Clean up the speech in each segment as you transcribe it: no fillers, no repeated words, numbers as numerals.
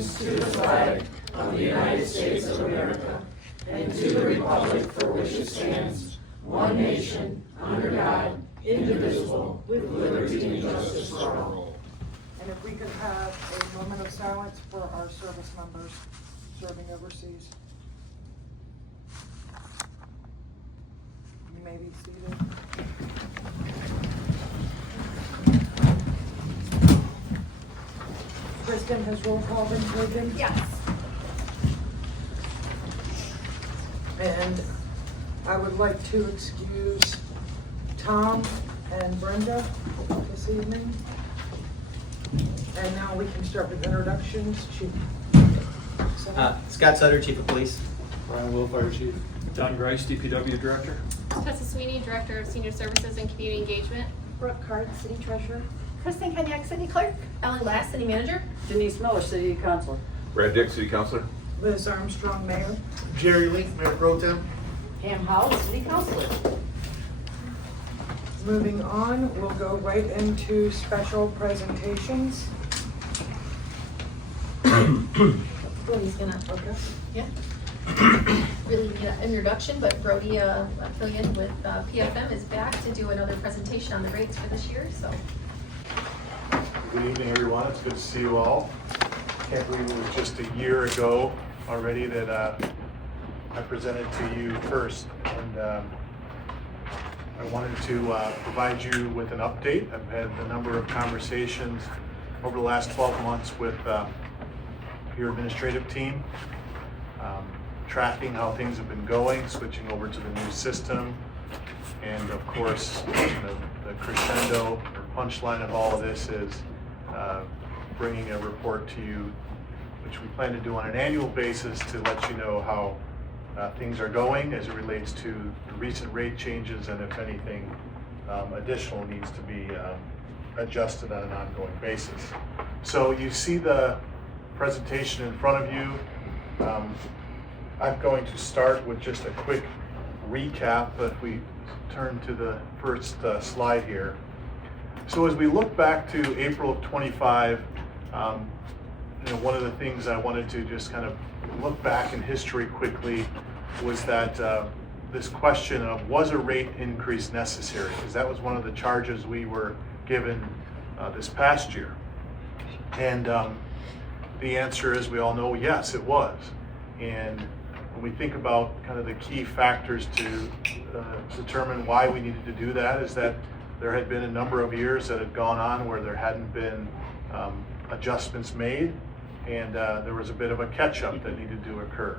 allegiance to the flag of the United States of America and to the republic for which it stands, one nation, under God, indivisible, with liberty and justice for all. And if we could have a moment of silence for our service members serving overseas. You may be seated. Kristen, has roll call been taken? Yes. And I would like to excuse Tom and Brenda this evening. And now we can start with introductions. Chief. Scott Sutter, Chief of Police. Ryan Will, Fire Chief. Don Grice, DPW Director. Tessa Sweeney, Director of Senior Services and Community Engagement. Brooke Card, City Treasurer. Kristen Kenyak, City Clerk. Ellen Glass, City Manager. Denise Miller, City Councilor. Brad Dick, City Councilor. Liz Armstrong, Mayor. Jerry Link, Mayor Pro Tem. Pam Howell, City Councilor. Moving on, we'll go right into special presentations. Brody's gonna, Okay. yeah. Really need an introduction, but Brody, affiliated with PFM, is back to do another presentation on the rates for this year, so. Good evening, everyone. It's good to see you all. Can't believe it was just a year ago already that I presented to you first. And I wanted to provide you with an update. I've had a number of conversations over the last 12 months with your administrative team, tracking how things have been going, switching over to the new system, and of course, the crescendo or punchline of all of this is bringing a report to you, which we plan to do on an annual basis to let you know how things are going as it relates to the recent rate changes and if anything additional needs to be adjusted on an ongoing basis. So you see the presentation in front of you. I'm going to start with just a quick recap, but we turn to the first slide here. So as we look back to April of 25, one of the things I wanted to just kind of look back in history quickly was that this question of was a rate increase necessary? Because that was one of the charges we were given this past year. And the answer is, we all know, yes, it was. And when we think about kind of the key factors to determine why we needed to do that, is that there had been a number of years that had gone on where there hadn't been adjustments made, and there was a bit of a catch-up that needed to occur.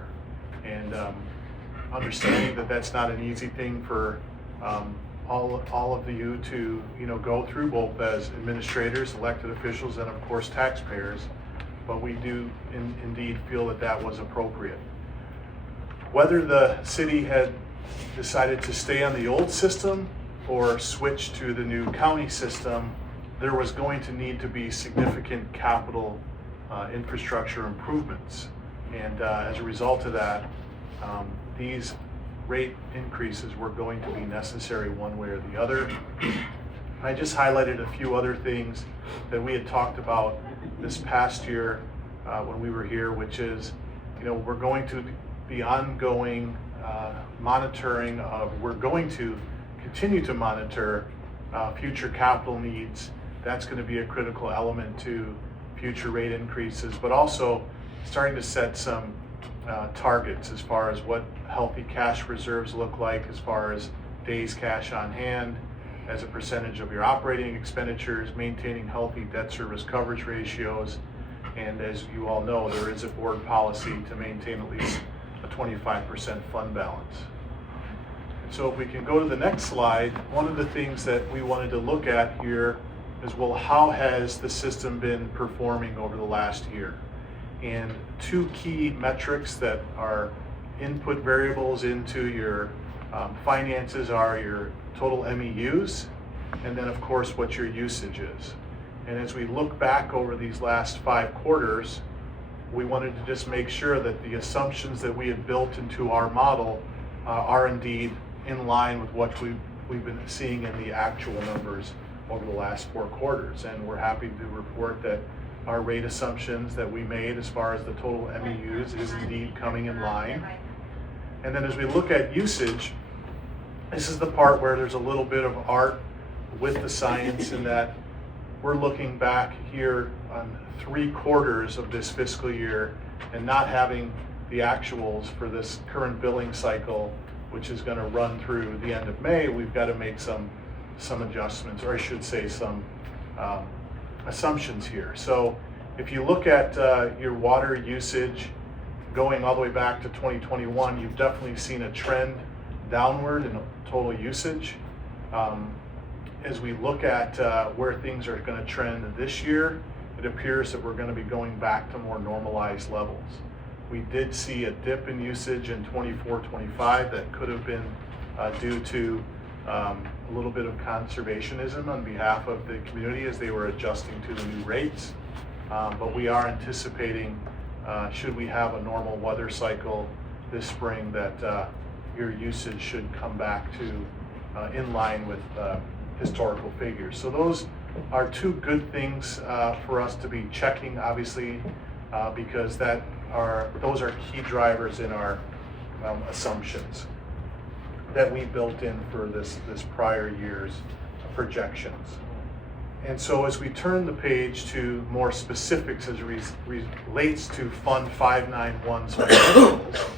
And understanding that that's not an easy thing for all of you to go through, both as administrators, elected officials, and of course taxpayers, but we do indeed feel that that was appropriate. Whether the city had decided to stay on the old system or switch to the new county system, there was going to need to be significant capital infrastructure improvements. And as a result of that, these rate increases were going to be necessary one way or the other. I just highlighted a few other things that we had talked about this past year when we were here, which is, we're going to be ongoing monitoring of, we're going to continue to monitor future capital needs. That's going to be a critical element to future rate increases, but also starting to set some targets as far as what healthy cash reserves look like, as far as days cash on hand as a percentage of your operating expenditures, maintaining healthy debt service coverage ratios, and as you all know, there is a board policy to maintain at least a 25% fund balance. So if we can go to the next slide, one of the things that we wanted to look at here is, well, how has the system been performing over the last year? And two key metrics that are input variables into your finances are your total MEUs, and then of course what your usage is. And as we look back over these last 5 quarters, we wanted to just make sure that the assumptions that we had built into our model are indeed in line with what we've been seeing in the actual numbers over the last 4 quarters. And we're happy to report that our rate assumptions that we made as far as the total MEUs is indeed coming in line. And then as we look at usage, this is the part where there's a little bit of art with the science in that we're looking back here on 3/4 of this fiscal year and not having the actuals for this current billing cycle, which is going to run through the end of May. We've got to make some adjustments, or I should say some assumptions here. So if you look at your water usage going all the way back to 2021, you've definitely seen a trend downward in total usage. As we look at where things are going to trend this year, it appears that we're going to be going back to more normalized levels. We did see a dip in usage in 24-25 that could have been due to a little bit of conservationism on behalf of the community as they were adjusting to the new rates. But we are anticipating, should we have a normal weather cycle this spring, that your usage should come back to in line with historical figures. So those are two good things for us to be checking, obviously, because those are key drivers in our assumptions that we built in for this prior year's projections. And so as we turn the page to more specifics as it relates to Fund 591's financials,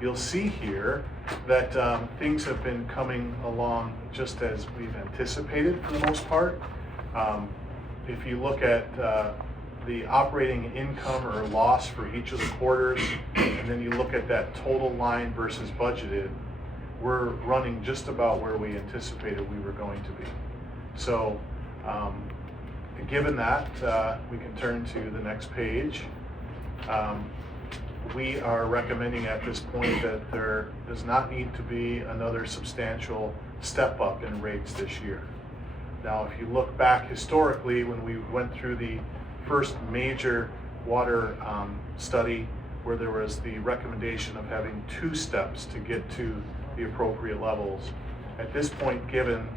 you'll see here that things have been coming along just as we've anticipated for the most part. If you look at the operating income or loss for each of the quarters, and then you look at that total line versus budgeted, we're running just about where we anticipated we were going to be. So given that, we can turn to the next page. We are recommending at this point that there does not need to be another substantial step up in rates this year. Now, if you look back historically, when we went through the first major water study where there was the recommendation of having 2 steps to get to the appropriate levels, at this point, given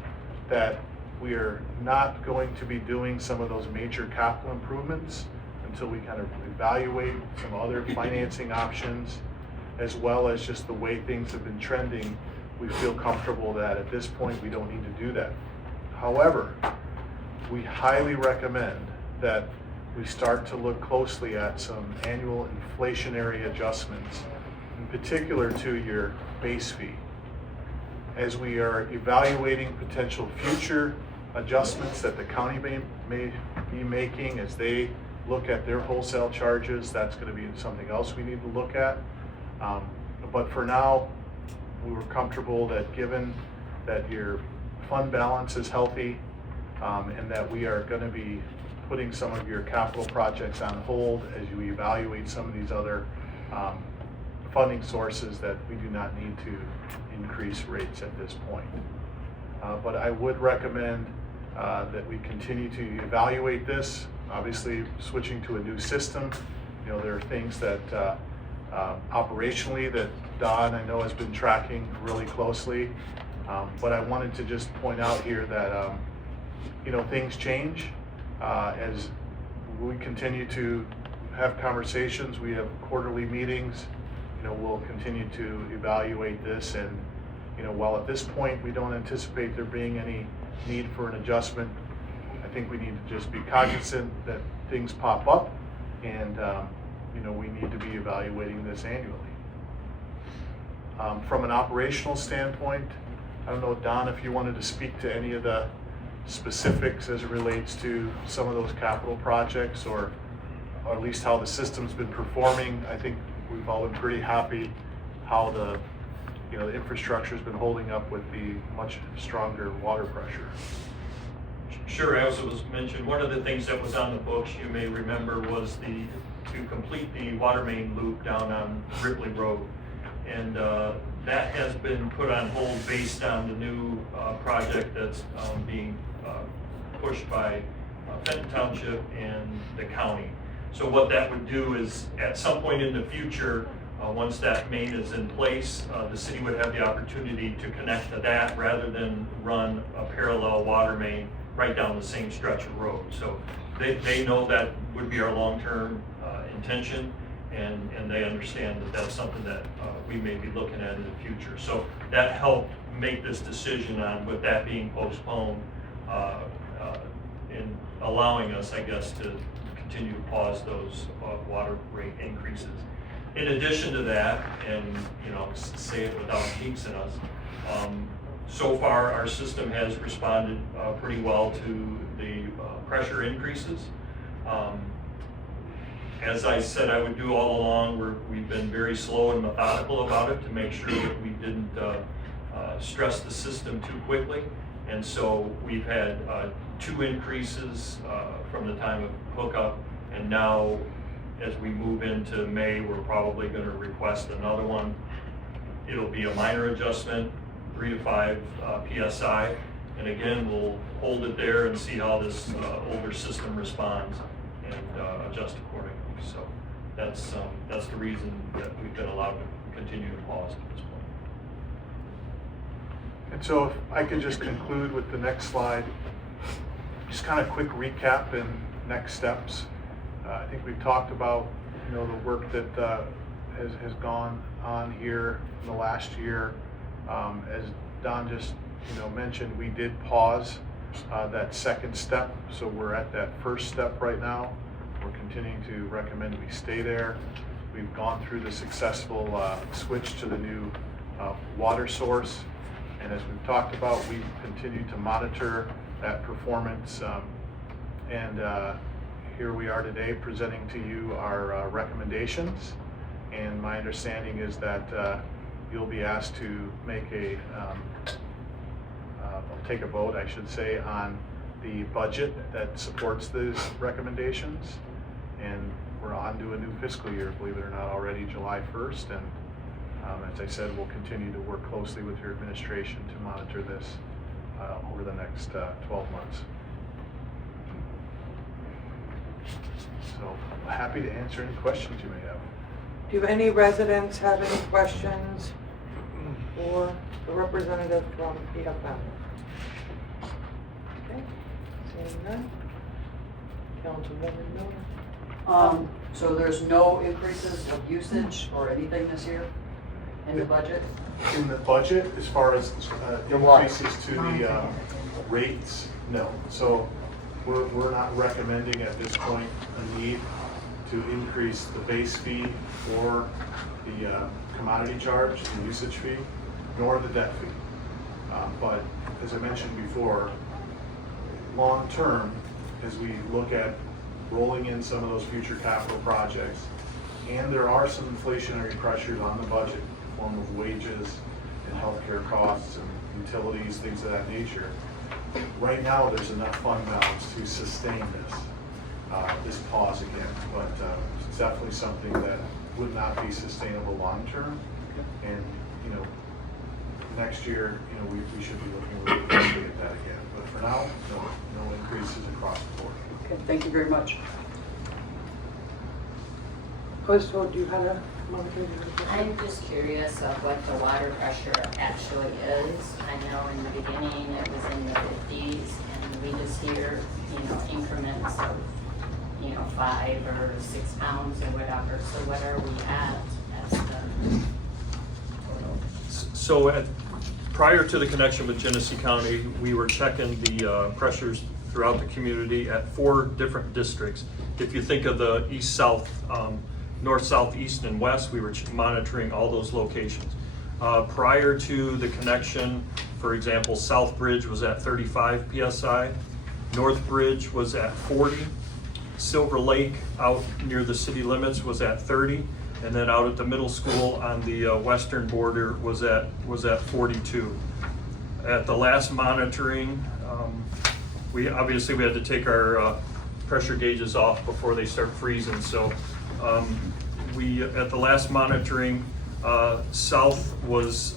that we are not going to be doing some of those major capital improvements until we kind of evaluate some other financing options, as well as just the way things have been trending, we feel comfortable that at this point we don't need to do that. However, we highly recommend that we start to look closely at some annual inflationary adjustments, in particular to your base fee. As we are evaluating potential future adjustments that the county may be making as they look at their wholesale charges, that's going to be something else we need to look at. But for now, we were comfortable that given that your fund balance is healthy and that we are going to be putting some of your capital projects on hold as you evaluate some of these other funding sources, that we do not need to increase rates at this point. But I would recommend that we continue to evaluate this. Obviously, switching to a new system, there are things that operationally that Don, I know, has been tracking really closely. But I wanted to just point out here that things change as we continue to have conversations. We have quarterly meetings. We'll continue to evaluate this, and while at this point we don't anticipate there being any need for an adjustment, I think we need to just be cognizant that things pop up, and we need to be evaluating this annually. From an operational standpoint, I don't know, Don, if you wanted to speak to any of the specifics as it relates to some of those capital projects, or at least how the system's been performing. I think we've all been pretty happy how the infrastructure's been holding up with the much stronger water pressure. Sure, as was mentioned, one of the things that was on the books, you may remember, was to complete the water main loop down on Ripley Road. And that has been put on hold based on the new project that's being pushed by Fenton Township and the county. So what that would do is, at some point in the future, once that main is in place, the city would have the opportunity to connect to that rather than run a parallel water main right down the same stretch of road. So they know that would be our long-term intention, and they understand that that's something that we may be looking at in the future. So that helped make this decision on, with that being postponed, in allowing us, I guess, to continue to pause those water rate increases. In addition to that, and say it without jinxing us, so far our system has responded pretty well to the pressure increases. As I said I would do all along, we've been very slow and methodical about it to make sure that we didn't stress the system too quickly. And so we've had 2 increases from the time of hookup, and now as we move into May, we're probably going to request another one. It'll be a minor adjustment, 3 to 5 PSI, and again, we'll hold it there and see how this older system responds and adjust accordingly. So that's the reason that we've been allowed to continue to pause at this point. And so if I could just conclude with the next slide, just kind of quick recap and next steps. I think we've talked about the work that has gone on here in the last year. As Don just mentioned, we did pause that second step, so we're at that first step right now. We're continuing to recommend we stay there. We've gone through the successful switch to the new water source, and as we've talked about, we continue to monitor that performance, and here we are today presenting to you our recommendations, and my understanding is that you'll be asked to make take a vote, I should say, on the budget that supports these recommendations. And we're on to a new fiscal year, believe it or not, already July 1st. And as I said, we'll continue to work closely with your administration to monitor this over the next 12 months. So happy to answer any questions you may have. Do any residents have any questions for the representative from PFM? Okay, seeing none. Councilwoman Miller. So there's no increases of usage or anything this year in the budget? In the budget, as far as increases to the rates, no. So we're not recommending at this point a need to increase the base fee or the commodity charge, the usage fee, nor the debt fee. But as I mentioned before, long term, as we look at rolling in some of those future capital projects, and there are some inflationary pressures on the budget in the form of wages and healthcare costs and utilities, things of that nature. Right now, there's enough fund balance to sustain this pause again, but it's definitely something that would not be sustainable long term. And next year, we should be looking a little closely at that again. But for now, no increases across the board. Okay, thank you very much. Crystal, do you have a moment? I'm just curious of what the water pressure actually is. I know in the beginning it was in the 50s, and we just hear, increments of, 5 or 6 pounds or whatever. So what are we at as the So prior to the connection with Genesee County, we were checking the pressures throughout the community at 4 different districts. If you think of the east-south, north, south, east, and west, we were monitoring all those locations. Prior to the connection, for example, South Bridge was at 35 PSI, North Bridge was at 40, Silver Lake out near the city limits was at 30, and then out at the middle school on the western border was at 42. At the last monitoring, we had to take our pressure gauges off before they start freezing. So at the last monitoring, south was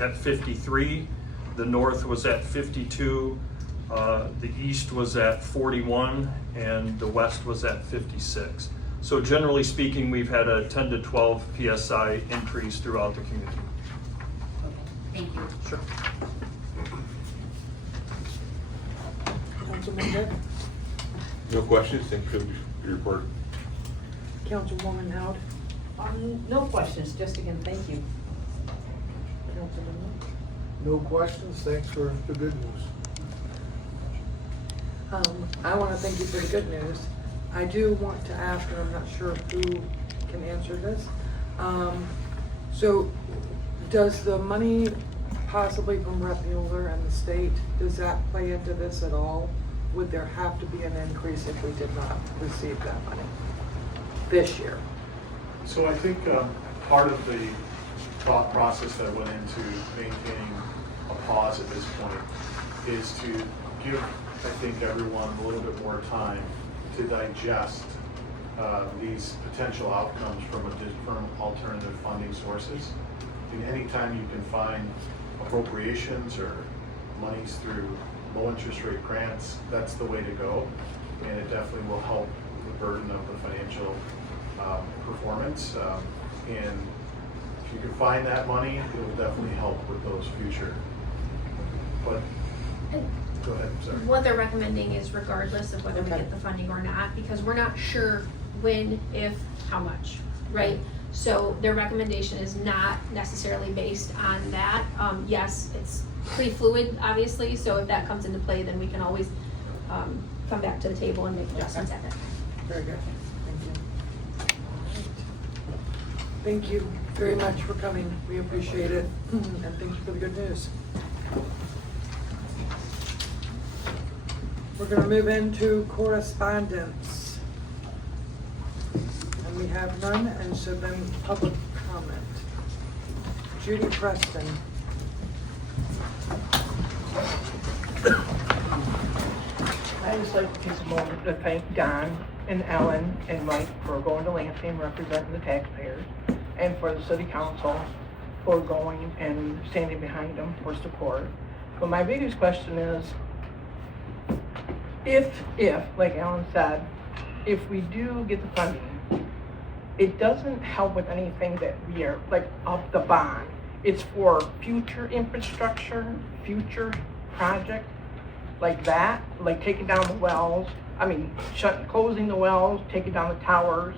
at 53, the north was at 52, the east was at 41, and the west was at 56. So generally speaking, we've had a 10 to 12 PSI increase throughout the community. Thank you. Sure. Councilman Dick? No questions, thank you for your report. Councilwoman Howard? No questions, just again, thank you. Councilman Lynch? No questions, thanks for the good news. I want to thank you for the good news. I do want to ask, and I'm not sure who can answer this. So does the money possibly from Rep. Mueller and the state, does that play into this at all? Would there have to be an increase if we did not receive that money this year? So I think part of the thought process that went into maintaining a pause at this point is to give, I think, everyone a little bit more time to digest these potential outcomes from alternative funding sources. And anytime you can find appropriations or monies through low interest rate grants, that's the way to go. And it definitely will help the burden of the financial performance. And if you can find that money, it will definitely help with those future. But go ahead, sorry. What they're recommending is regardless of whether we get the funding or not, because we're not sure when, if, how much, right? So their recommendation is not necessarily based on that. Yes, it's pretty fluid, obviously, so if that comes into play, then we can always come back to the table and make adjustments at that time. Very good, thank you. Thank you very much for coming, we appreciate it, and thank you for the good news. We're gonna move into correspondence. And we have none, and so then public comment. Judy Preston. I'd just like to take a moment to thank Don and Ellen and Mike for going to Lansing representing the taxpayers, and for the city council for going and standing behind them for support. But my biggest question is, if, like Ellen said, if we do get the funding, it doesn't help with anything that we are, like, of the bond. It's for future infrastructure, future project, like that, like taking down the wells, closing the wells, taking down the towers,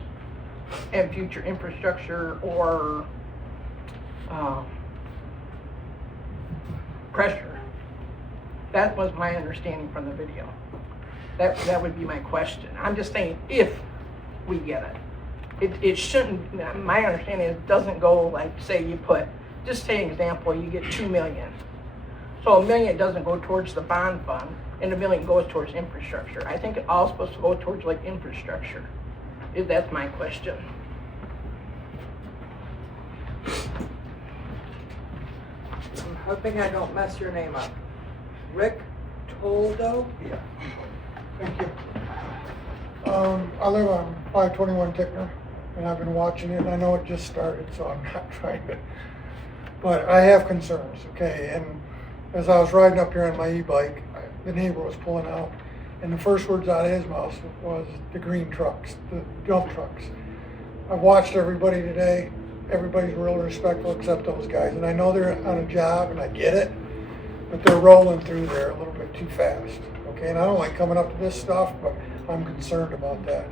and future infrastructure or pressure. That was my understanding from the video. That would be my question. I'm just saying, if we get it. It shouldn't, my understanding is it doesn't go like, say you put, just say an example, you get 2 million. So $1 million doesn't go towards the bond fund, and $1 million goes towards infrastructure. I think it's all supposed to go towards like infrastructure. That's my question. I'm hoping I don't mess your name up. Rick Toldo? Yeah. Thank you. I live on 521 Tickner, and I've been watching it, and I know it just started, so I'm not trying to, but I have concerns, okay? And as I was riding up here on my e-bike, the neighbor was pulling out, and the first words out of his mouth was the green trucks, the dump trucks. I've watched everybody today. Everybody's real respectful except those guys, and I know they're on a job, and I get it, but they're rolling through there a little bit too fast, okay? And I don't like coming up to this stuff, but I'm concerned about that.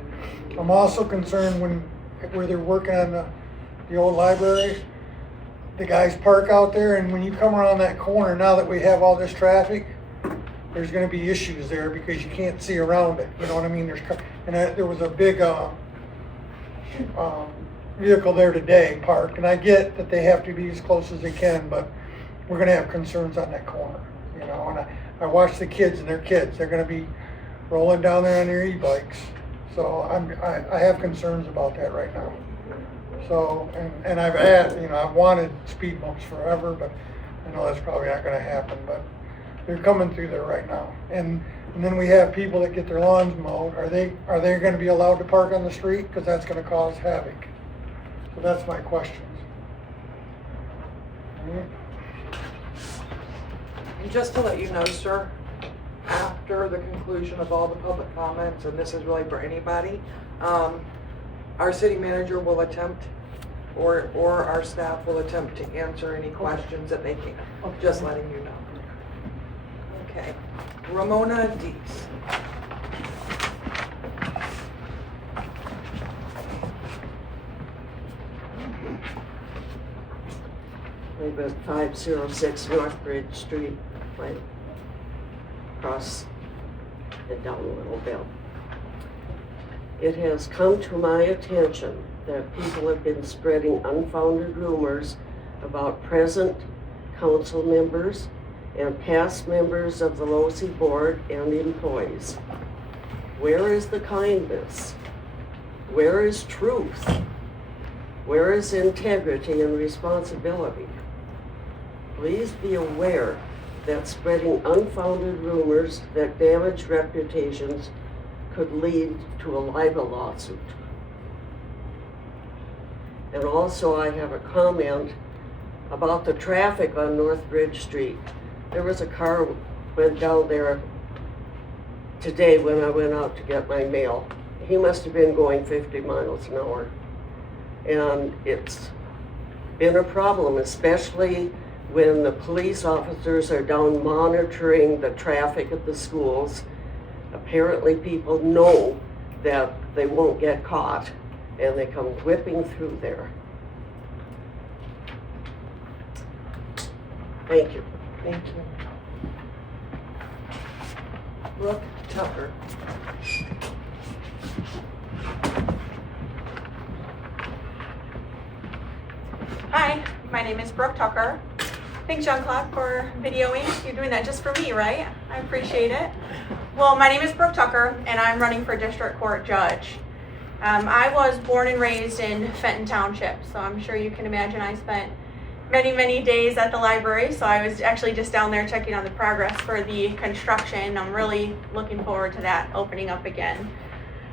I'm also concerned where they're working on the old library, the guys park out there, and when you come around that corner, now that we have all this traffic, there's gonna be issues there because you can't see around it, you know what I mean? There was a big vehicle there today parked, and I get that they have to be as close as they can, but we're gonna have concerns on that corner, you know? And I watch the kids, and they're kids. They're gonna be rolling down there on their e-bikes. So I have concerns about that right now. So, and I've wanted speed bumps forever, but I know that's probably not gonna happen, but they're coming through there right now. And then we have people that get their lawns mowed. Are they gonna be allowed to park on the street? Because that's gonna cause havoc. So that's my questions. And just to let you know, sir, after the conclusion of all the public comments, and this is really for anybody, our city manager will attempt, or our staff will attempt to answer any questions that they can. Just letting you know. Okay. Ramona Dees. live at 506 North Bridge Street, right across it down a little bit. It has come to my attention that people have been spreading unfounded rumors about present council members and past members of the LOSI board and employees. Where is the kindness? Where is truth? Where is integrity and responsibility? Please be aware that spreading unfounded rumors that damage reputations could lead to a libel lawsuit. And also I have a comment about the traffic on North Bridge Street. There was a car went down there today when I went out to get my mail. He must have been going 50 miles an hour. And it's been a problem, especially when the police officers are down monitoring the traffic at the schools. Apparently people know that they won't get caught and they come whipping through there. Thank you. Thank you. Brooke Tucker. Hi, my name is Brooke Tucker. Thanks, Jean-Claude, for videoing. You're doing that just for me, right? I appreciate it. Well, my name is Brooke Tucker, and I'm running for District Court Judge. I was born and raised in Fenton Township, so I'm sure you can imagine I spent many, many days at the library, so I was actually just down there checking on the progress for the construction. I'm really looking forward to that opening up again.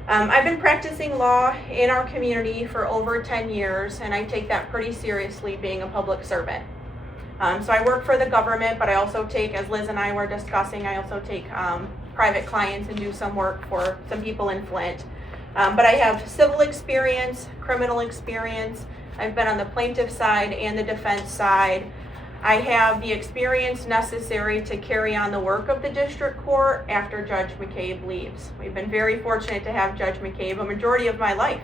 I've been practicing law in our community for over 10 years, and I take that pretty seriously, being a public servant. So I work for the government, but I also take, as Liz and I were discussing, I also take private clients and do some work for some people in Flint. But I have civil experience, criminal experience. I've been on the plaintiff side and the defense side. I have the experience necessary to carry on the work of the district court after Judge McCabe leaves. We've been very fortunate to have Judge McCabe a majority of my life,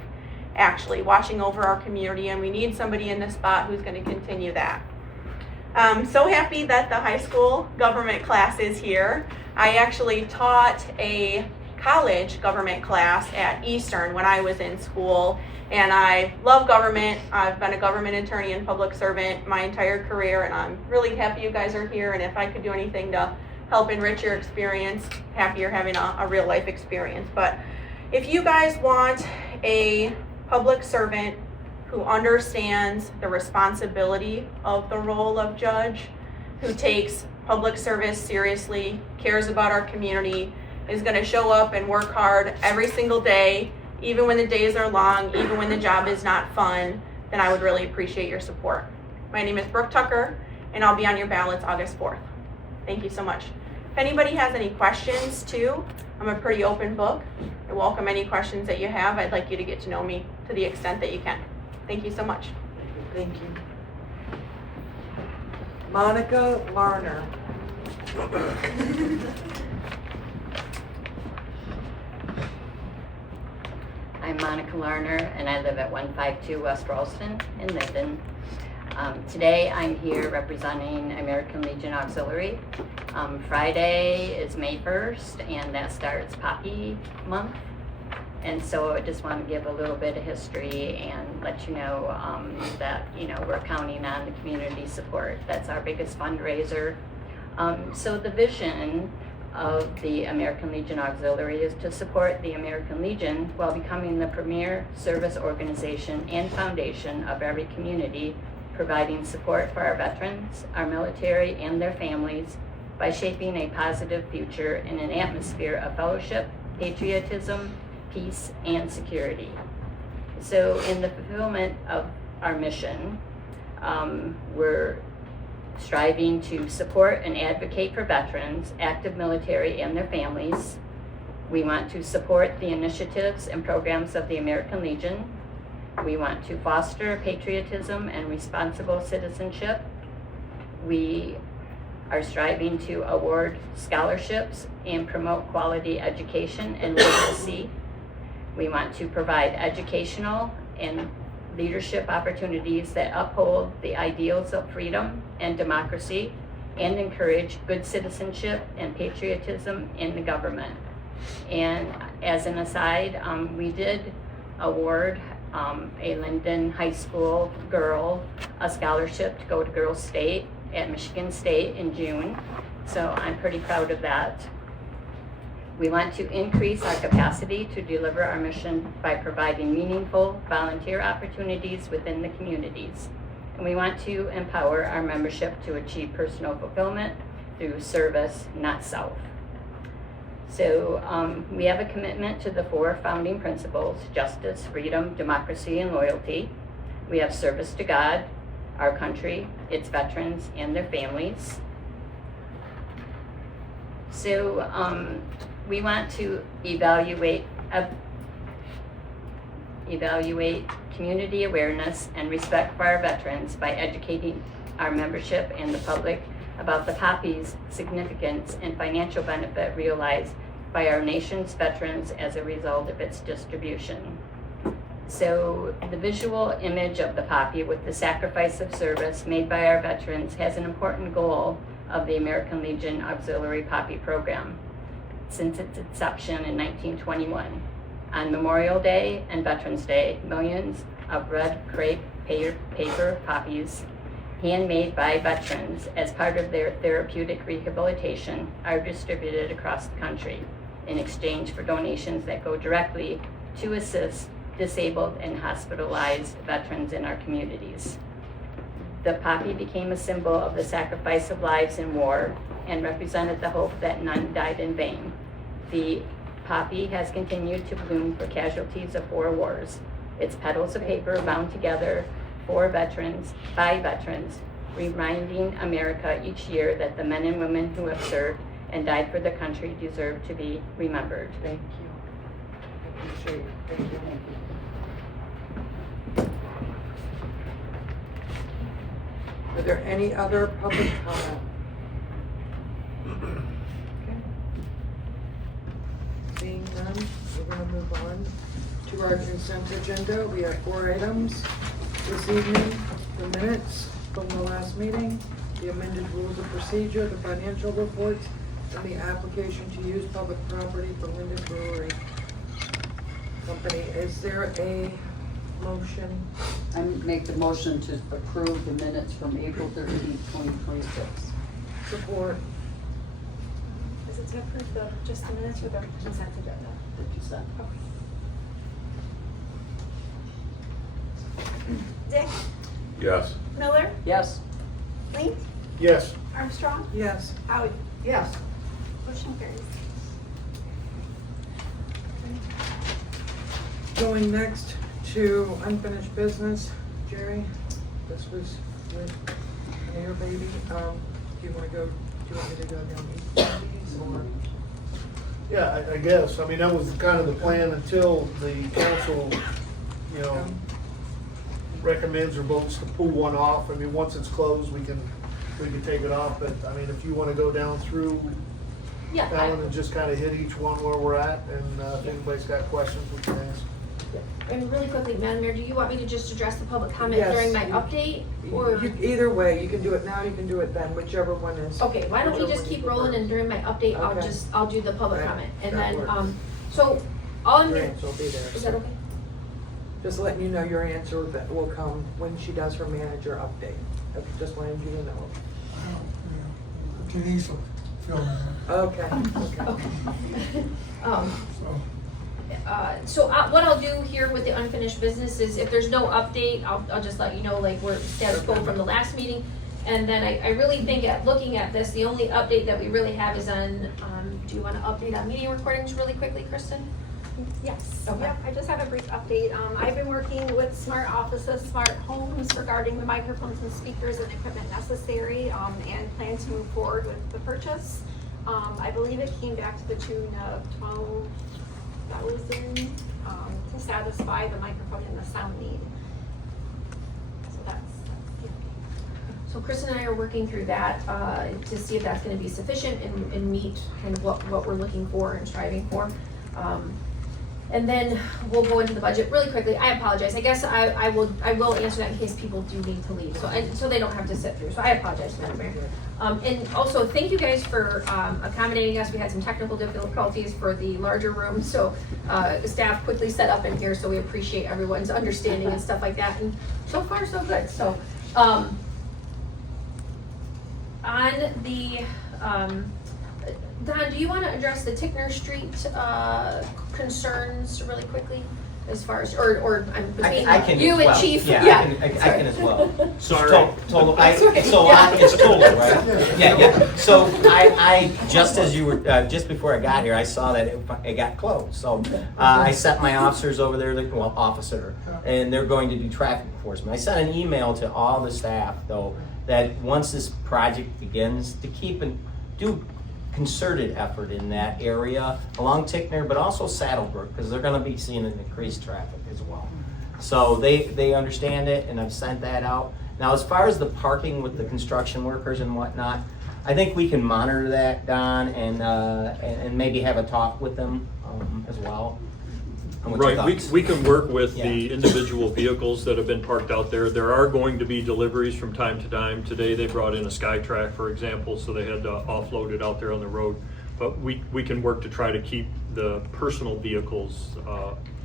actually, watching over our community, and we need somebody in this spot who's going to continue that. I'm so happy that the high school government class is here. I actually taught a college government class at Eastern when I was in school, and I love government. I've been a government attorney and public servant my entire career, and I'm really happy you guys are here, and if I could do anything to help enrich your experience, happy you're having a real life experience. But if you guys want a public servant who understands the responsibility of the role of judge, who takes public service seriously, cares about our community, is going to show up and work hard every single day, even when the days are long, even when the job is not fun, then I would really appreciate your support. My name is Brooke Tucker, and I'll be on your ballots August 4th. Thank you so much. If anybody has any questions too, I'm a pretty open book. I welcome any questions that you have. I'd like you to get to know me to the extent that you can. Thank you so much. Thank you. Monica Larner. I'm Monica Larner, and I live at 152 West Ralston in Linden. Today I'm here representing American Legion Auxiliary. Friday is May 1st, and that starts Poppy Month. And so I just want to give a little bit of history and let you know that we're counting on the community support. That's our biggest fundraiser. So the vision of the American Legion Auxiliary is to support the American Legion while becoming the premier service organization and foundation of every community, providing support for our veterans, our military, and their families by shaping a positive future in an atmosphere of fellowship, patriotism, peace, and security. So in the fulfillment of our mission, we're striving to support and advocate for veterans, active military, and their families. We want to support the initiatives and programs of the American Legion. We want to foster patriotism and responsible citizenship. We are striving to award scholarships and promote quality education and literacy. We want to provide educational and leadership opportunities that uphold the ideals of freedom and democracy and encourage good citizenship and patriotism in the government. And as an aside, we did award a Linden High School girl a scholarship to go to Girls State at Michigan State in June. So I'm pretty proud of that. We want to increase our capacity to deliver our mission by providing meaningful volunteer opportunities within the communities. And we want to empower our membership to achieve personal fulfillment through service, not self. So we have a commitment to the 4 founding principles: justice, freedom, democracy, and loyalty. We have service to God, our country, its veterans, and their families. So we want to evaluate community awareness and respect for our veterans by educating our membership and the public about the poppy's significance and financial benefit realized by our nation's veterans as a result of its distribution. So the visual image of the poppy with the sacrifice of service made by our veterans has an important goal of the American Legion Auxiliary Poppy Program since its inception in 1921. On Memorial Day and Veterans Day, millions of red crepe paper poppies handmade by veterans as part of their therapeutic rehabilitation are distributed across the country in exchange for donations that go directly to assist disabled and hospitalized veterans in our communities. The poppy became a symbol of the sacrifice of lives in war and represented the hope that none died in vain. The poppy has continued to bloom for casualties of 4 wars. Its petals of paper bound together by veterans, reminding America each year that the men and women who have served and died for the country deserve to be remembered. Thank you. I appreciate it. Thank you. Are there any other public comment? Okay. Seeing none, we're gonna move on to our consent agenda. We have 4 items this evening: the minutes from the last meeting, the amended rules of procedure, the financial reports, and the application to use public property for Linden Brewery Company. Is there a motion? I make the motion to approve the minutes from April 13th, 2026. Support. Is it to approve just the minutes or the consent agenda? Did you send? Dick? Yes. Miller? Yes. Link? Yes. Armstrong? Yes. Howie? Yes. Motion carries. Going next to unfinished business. Jerry, this was with Mayor Baby. Do you want me to go down these or? Yeah, I guess. I mean, that was kind of the plan until the council, recommends or votes to pull one off. I mean, once it's closed, we can take it off. But I mean, if you want to go down through Yeah. Alan and just kind of hit each one where we're at, and if anybody's got questions, we can ask. And really quickly, Madam Mayor, do you want me to just address the public comment Yes. during my update? Or, Either way, you can do it now, you can do it then, whichever one is. okay, why don't we whichever just one keep you prefer. rolling and during my update, Okay. I'll do the public Right, comment. And that then, works. so, all I'm Your gonna, answer will be there. is that okay? Just letting you know your answer that will come when she does her manager update. Okay, just wanted you to know. Denise will fill in. Okay, okay. So what I'll do here with the unfinished business is if there's no update, I'll just let you know, like, we're status quo from the last meeting. And then I really think looking at this, the only update that we really have is on, do you want to update on meeting recordings really quickly, Kristen? Yes, Okay. yep, I just have a brief update. I've been working with Smart Offices, Smart Homes regarding the microphones and speakers and equipment necessary, and plan to move forward with the purchase. I believe it came back to the tune of $12,000 to satisfy the microphone and the sound need. So that's the update. So Kristen and I are working through that to see if that's going to be sufficient and meet kind of what we're looking for and striving for. And then we'll go into the budget really quickly. I apologize. I guess I will answer that in case people do need to leave, so they don't have to sit through. So I apologize, Madam Mayor. And also thank you guys for accommodating us. We had some technical difficulties for the larger room, so staff quickly set up in here. So we appreciate everyone's understanding and stuff like that. And so far so good. So on the Don, do you want to address the Tickner Street concerns really quickly, as far as, or I'm between I can you as and well. Chief? Yeah, I can as well. Sorry. Total, Sorry. so Yeah. it's total, right? Yeah. So I just as you were, just before I got here, I saw that it got closed. So I sent my officers over there, officer, and they're going to do traffic enforcement. I sent an email to all the staff, though, that once this project begins, to do concerted effort in that area along Tickner, but also Saddlebrook, because they're going to be seeing an increased traffic as well. So they understand it, and I've sent that out. Now, as far as the parking with the construction workers and whatnot, I think we can monitor that, Don, and maybe have a talk with them as well. Right, we can work with Yeah. the individual vehicles that have been parked out there. There are going to be deliveries from time to time. Today, they brought in a SkyTrack, for example, so they had to offload it out there on the road. But we can work to try to keep the personal vehicles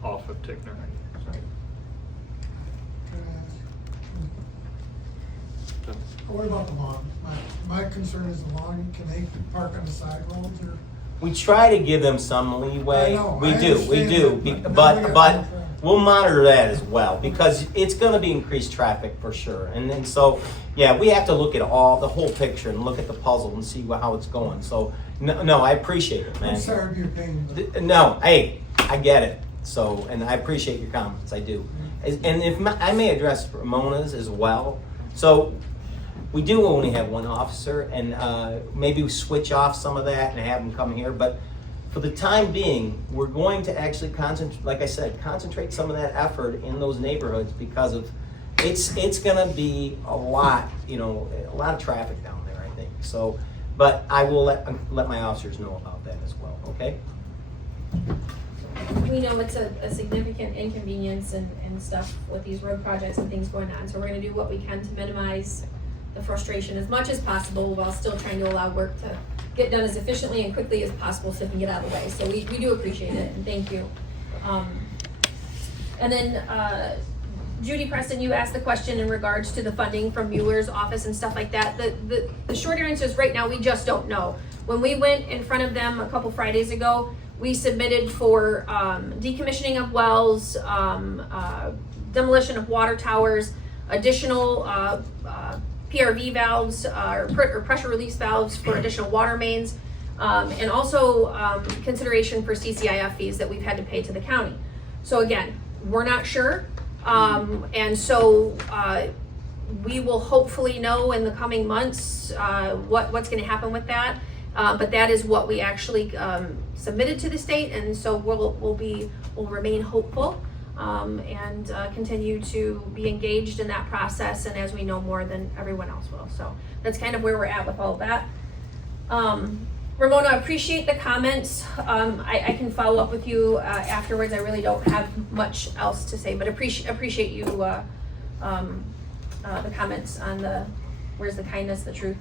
off of Tickner. What about the lawn? My concern is the lawn, can they park on the side roads or? We try to give them some leeway. I know, We I do, understand that, but but we'll monitor that as well, because it's gonna be increased traffic for sure. And then, so, yeah, we have to look at the whole picture and look at the puzzle and see how it's going. So, no, I appreciate it, man. I'm sorry to be a pain, but. No, hey, I get it. So, and I appreciate your comments, I do. And if I may address Ramona's as well. So, we do only have one officer, and maybe we switch off some of that and have them come here. But for the time being, we're going to actually concentrate, like I said, concentrate some of that effort in those neighborhoods, because of it's going to be a lot of traffic down there, I think. So, but I will let my officers know about that as well. Okay. We know it's a significant inconvenience and stuff with these road projects and things going on. So we're going to do what we can to minimize the frustration as much as possible, while still trying to allow work to get done as efficiently and quickly as possible so we can get out of the way. So we do appreciate it, and thank you. And then Judy Preston, you asked the question in regards to the funding from Mueller's office and stuff like that. The short answer is right now we just don't know. When we went in front of them a couple Fridays ago, we submitted for decommissioning of wells, demolition of water towers, additional PRV valves or pressure release valves for additional water mains, and also consideration for CCIF fees that we've had to pay to the county. So again, we're not sure, and so we will hopefully know in the coming months what's going to happen with that. But that is what we actually submitted to the state, and so we'll remain hopeful. And continue to be engaged in that process, and as we know more, than everyone else will. So that's kind of where we're at with all of that. Ramona, appreciate the comments. I can follow up with you afterwards. I really don't have much else to say, but appreciate you the comments on where's the kindness, the truth.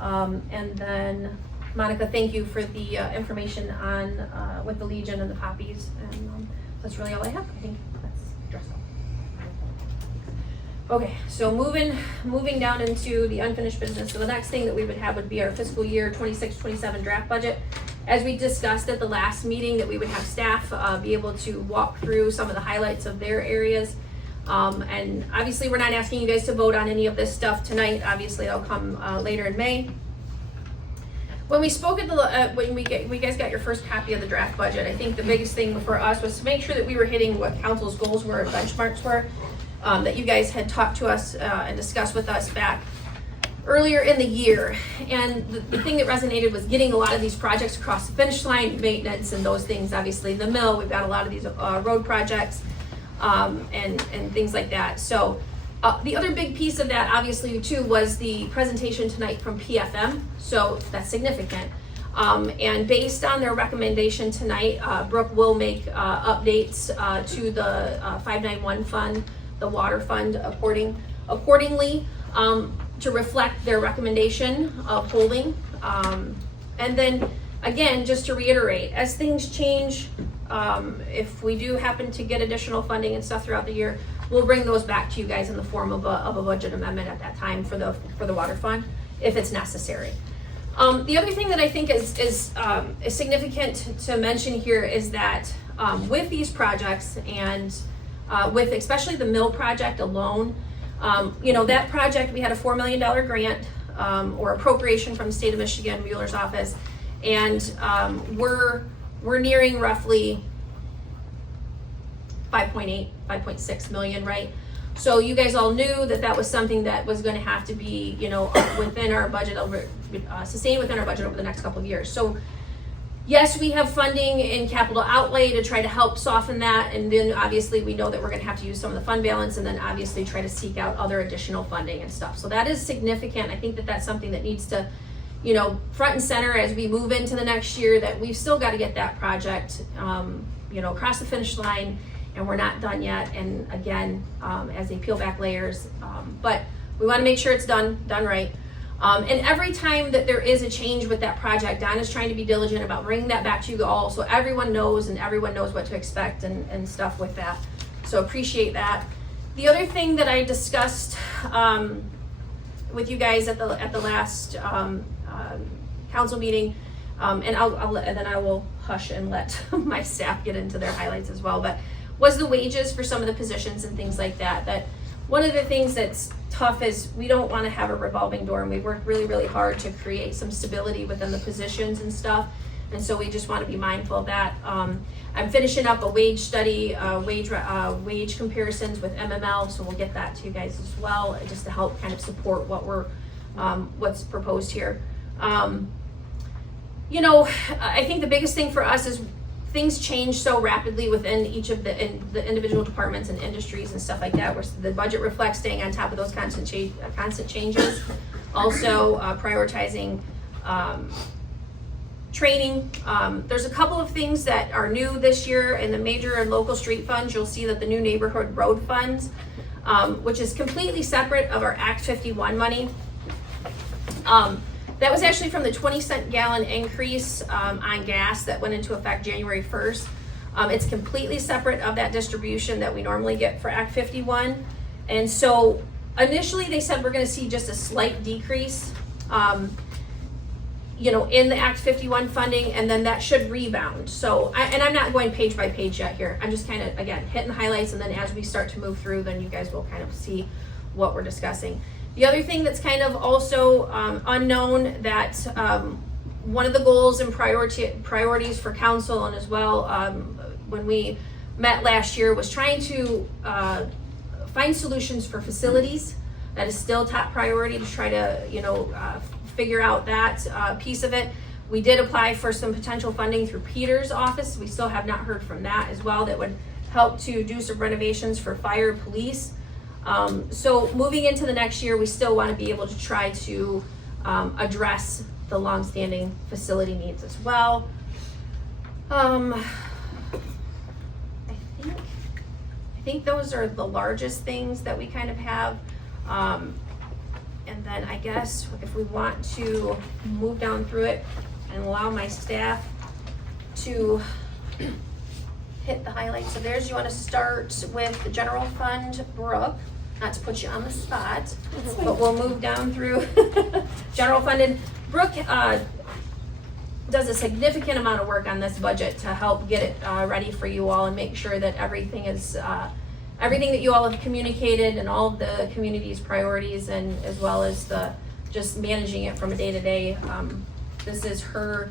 And then Monica, thank you for the information on with the Legion and the poppies, and that's really all I have. I think that's addressed all. Okay, so moving down into the unfinished business. So the next thing that we would have would be our fiscal year 26-27 draft budget. As we discussed at the last meeting, that we would have staff be able to walk through some of the highlights of their areas. And obviously we're not asking you guys to vote on any of this stuff tonight. Obviously that'll come later in May. When we spoke at when we guys got your first copy of the draft budget, I think the biggest thing for us was to make sure that we were hitting what council's goals were and benchmarks were, that you guys had talked to us and discussed with us back earlier in the year. And the thing that resonated was getting a lot of these projects across the finish line, maintenance and those things. Obviously the mill, we've got a lot of these road projects and things like that. So the other big piece of that, obviously, too, was the presentation tonight from PFM. So that's significant. And based on their recommendation tonight, Brooke will make updates to the 591 fund, the water fund accordingly to reflect their recommendation of holding. And then again, just to reiterate, as things change, if we do happen to get additional funding and stuff throughout the year, we'll bring those back to you guys in the form of a budget amendment at that time for the water fund, if it's necessary. The other thing that I think is significant to mention here is that with these projects and with especially the mill project alone, that project, we had a $4 million grant or appropriation from the state of Michigan, Mueller's office, and we're nearing roughly 5.6 million, right? So you guys all knew that was something that was going to have to be, within our budget sustained within our budget over the next couple of years. So yes, we have funding in capital outlay to try to help soften that, and then obviously we know that we're going to have to use some of the fund balance, and then obviously try to seek out other additional funding and stuff. So that is significant. I think that that's something that needs to, front and center as we move into the next year, that we've still got to get that project, across the finish line, and we're not done yet. And again, as they peel back layers, but we want to make sure it's done right. And every time that there is a change with that project, Don is trying to be diligent about bringing that back to you all, so everyone knows what to expect and stuff with that. So appreciate that. The other thing that I discussed with you guys at the last council meeting, and then I will hush and let my staff get into their highlights as well, but was the wages for some of the positions and things like that. That one of the things that's tough is we don't want to have a revolving door, and we work really, really hard to create some stability within the positions and stuff. And so we just want to be mindful of that. I'm finishing up a wage study, wage comparisons with MML, so we'll get that to you guys as well, just to help kind of support what's proposed here. I think the biggest thing for us is things change so rapidly within each of the individual departments and industries and stuff like that, where the budget reflects staying on top of those constant changes. Also prioritizing training. There's a couple of things that are new this year in the major and local street funds. You'll see that the new neighborhood road funds, which is completely separate of our Act 51 money. That was actually from the 20-cent gallon increase on gas that went into effect January 1st. It's completely separate of that distribution that we normally get for Act 51. And so initially they said we're going to see just a slight decrease, in the Act 51 funding, and then that should rebound. So, and I'm not going page by page yet here. I'm just kind of, again, hitting highlights, and then as we start to move through, then you guys will kind of see what we're discussing. The other thing that's kind of also unknown, that one of the goals and priorities for council, and as well when we met last year, was trying to find solutions for facilities. That is still top priority, to try to figure out that piece of it. We did apply for some potential funding through Peter's office. We still have not heard from that as well. That would help to do some renovations for fire, police. So moving into the next year, we still want to be able to try to address the longstanding facility needs as well. I think those are the largest things that we kind of have. And then I guess if we want to move down through it and allow my staff to hit the highlights of theirs. You want to start with the general fund, Brooke, not to put you on the spot, but we'll move down through general fund. And Brooke does a significant amount of work on this budget to help get it ready for you all and make sure that everything is everything that you all have communicated and all of the community's priorities, and as well as the just managing it from a day-to-day. This is a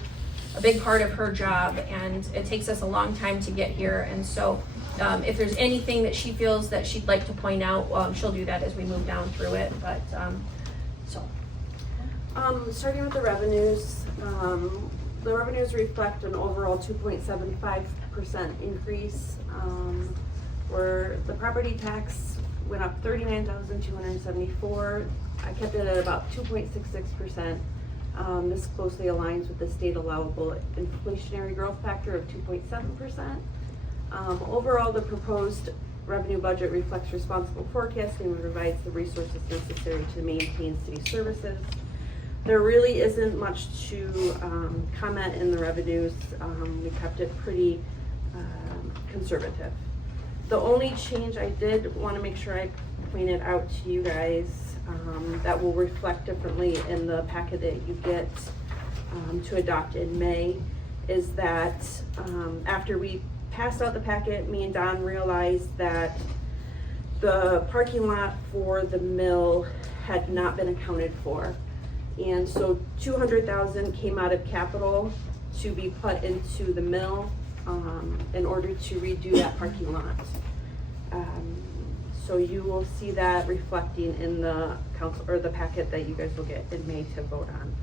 big part of her job, and it takes us a long time to get here. And so if there's anything that she feels that she'd like to point out, she'll do that as we move down through it. But starting with the revenues reflect an overall 2.75% increase. Where the property tax went up $39,274. I kept it at about 2.66%. This closely aligns with the state allowable inflationary growth factor of 2.7%. Overall, the proposed revenue budget reflects responsible forecasting and provides the resources necessary to maintain city services. There really isn't much to comment in the revenues. We kept it pretty conservative. The only change I did want to make sure I pointed out to you guys that will reflect differently in the packet that you get to adopt in May is that after we passed out the packet, me and Don realized that the parking lot for the mill had not been accounted for. And so 200,000 came out of capital to be put into the mill in order to redo that parking lot. So you will see that reflecting in the council or the packet that you guys will get in May to vote on.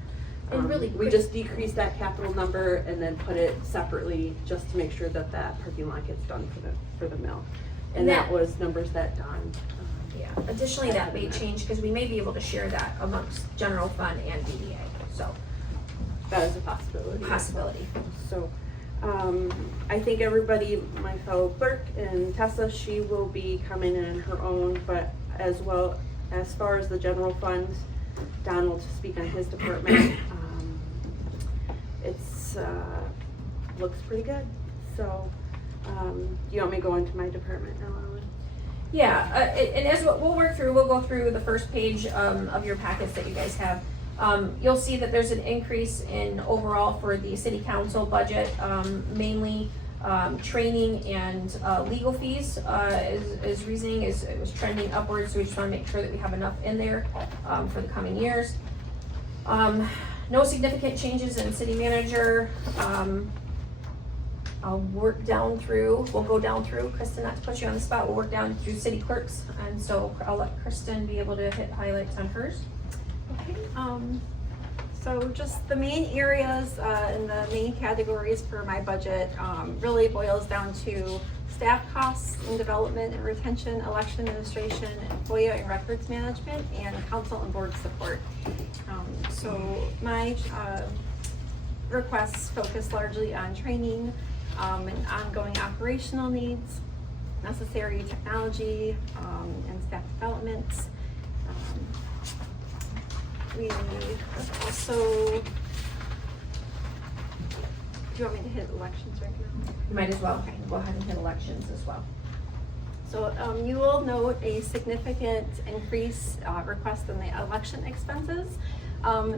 And really we just decreased that capital number and then put it separately just to make sure that that parking lot gets done for the mill. And that was numbers that Don. Yeah, additionally, that may change because we may be able to share that amongst general fund and DDA, so. That is a possibility. Possibility. So, I think everybody, my fellow clerk and Tessa, she will be coming in her own, but as well, as far as the general fund, Don will speak on his department. It's, looks pretty good. So, do you want me to go into my department now, Ellen? Yeah, and as we'll go through the first page of your packets that you guys have. You'll see that there's an increase in overall for the city council budget, mainly training and legal fees. Is reasoning is it was trending upwards, so we just want to make sure that we have enough in there for the coming years. No significant changes in city manager. I'll work down through, we'll go down through, Kristen, not to put you on the spot, we'll work down through city clerks, and so I'll let Kristen be able to hit highlights on hers. Okay, so just the main areas and the main categories for my budget really boils down to staff costs in development and retention, election administration, FOIA and records management, and council and board support. So my requests focus largely on training and ongoing operational needs, necessary technology, and staff development. We also, do you want me to hit elections right now? You might as well go ahead and hit elections as well. So you will note a significant increase request in the election expenses.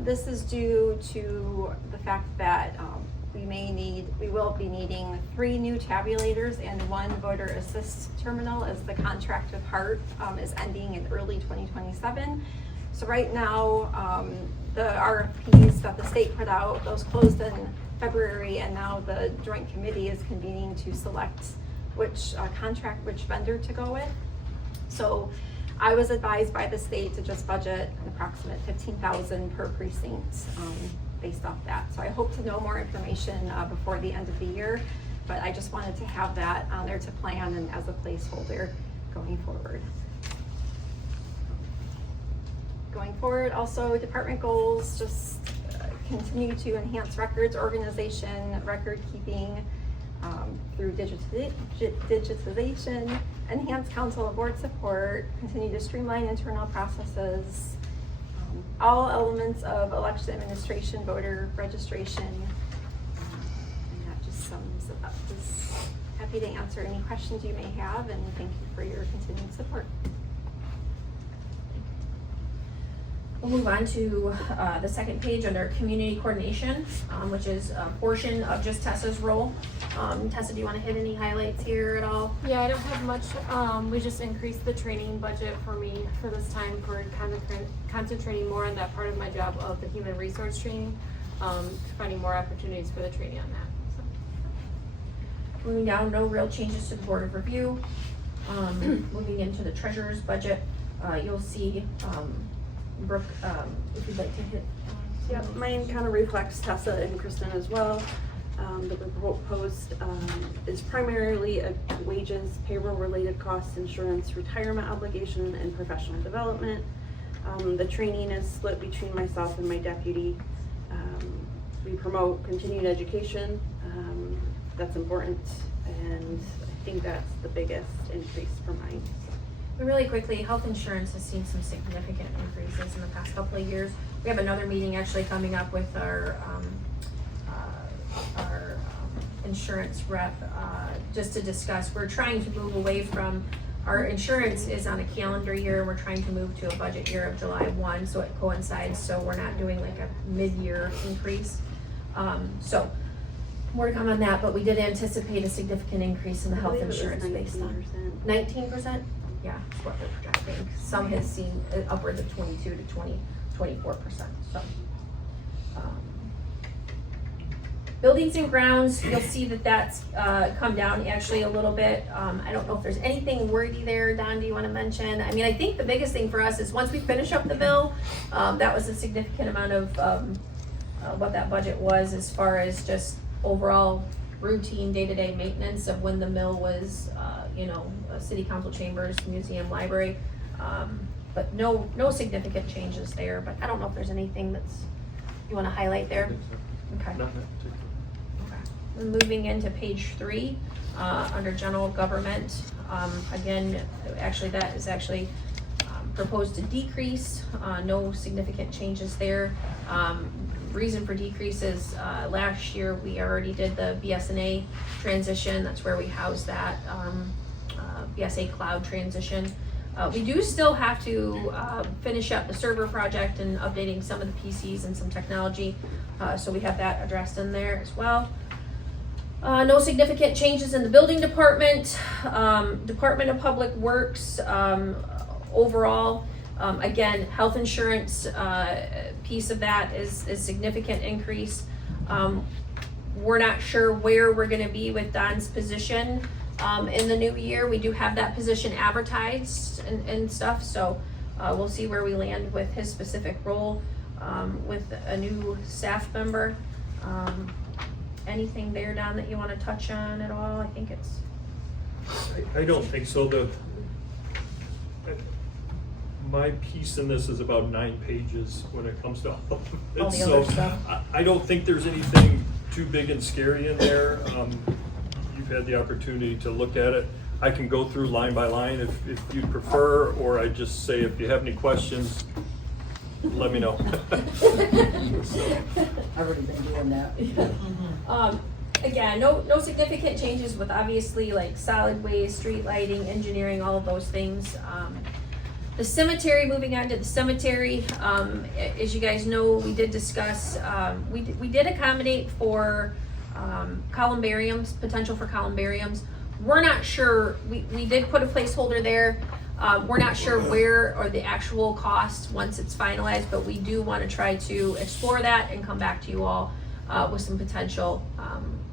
This is due to the fact that we will be needing 3 new tabulators and 1 voter assist terminal as the contract with HART is ending in early 2027. So right now, the RFPs that the state put out, those closed in February, and now the joint committee is convening to select which contract, which vendor to go with. So I was advised by the state to just budget an approximate $15,000 per precinct based off that. So I hope to know more information before the end of the year, but I just wanted to have that on there to plan and as a placeholder going forward. Going forward, also department goals, just continue to enhance records organization, record keeping through digitization, enhance council and board support, continue to streamline internal processes, all elements of election administration, voter registration, and that just sums it up. Just happy to answer any questions you may have, and thank you for your continued support. We'll move on to the second page under community coordination, which is a portion of just Tessa's role. Tessa, do you want to hit any highlights here at all? Yeah, I don't have much. We just increased the training budget for me for this time for kind of concentrating more on that part of my job of the human resource training, finding more opportunities for the training on that. So. Moving down, no real changes to the board of review. Moving into the treasurer's budget, you'll see Brooke, if you'd like to hit. Yep, mine kind of reflects Tessa and Kristen as well. The proposed is primarily wages, payroll-related costs, insurance, retirement obligation, and professional development. The training is split between myself and my deputy. promote continued education. That's important, and I think that's the biggest increase for mine. And really quickly, health insurance has seen some significant increases in the past couple of years. We have another meeting actually coming up with our insurance rep, just to discuss. We're trying to move away from, our insurance is on a calendar year, and we're trying to move to a budget year of July 1, so it coincides, so we're not doing like a mid-year increase. So more to come on that, but we did anticipate a significant increase in the health insurance based on 19%. Yeah, that's what they're projecting. Some has seen upwards of 22 to 24%. So, buildings and grounds, you'll see that that's come down actually a little bit. I don't know if there's anything wordy there. Don, do you want to mention? I mean, I think the biggest thing for us is once we finish up the bill, that was a significant amount of what that budget was as far as just overall routine day-to-day maintenance of when the mill was, city council chambers, museum, library. But no significant changes there, but I don't know if there's anything that's, you want to highlight there? Okay. Moving into page 3, under general government, again, actually that is actually proposed to decrease, no significant changes there. Reason for decrease is last year we already did the BSNA transition, that's where we housed that BSA cloud transition. We do still have to finish up the server project and updating some of the PCs and some technology, so we have that addressed in there as well. No significant changes in the building department, Department of Public Works, overall. Again, health insurance piece of that is significant increase. We're not sure where we're gonna be with Don's position in the new year. We do have that position advertised and stuff, so we'll see where we land with his specific role with a new staff member. Anything there, Don, that you want to touch on at all? I think it's... I don't think so. My piece in this is about 9 pages when it comes to all of it. All the other stuff. I don't think there's anything too big and scary in there. You've had the opportunity to look at it. I can go through line by line if you'd prefer, or I just say if you have any questions, let me know. I've already been doing that. Again, no significant changes with obviously like solid waste, street lighting, engineering, all of those things. The cemetery, moving on to the cemetery, as you guys know, we did discuss, we did accommodate for columbariums, potential for columbariums. We're not sure, we did put a placeholder there. We're not sure where or the actual cost once it's finalized, but we do want to try to explore that and come back to you all with some potential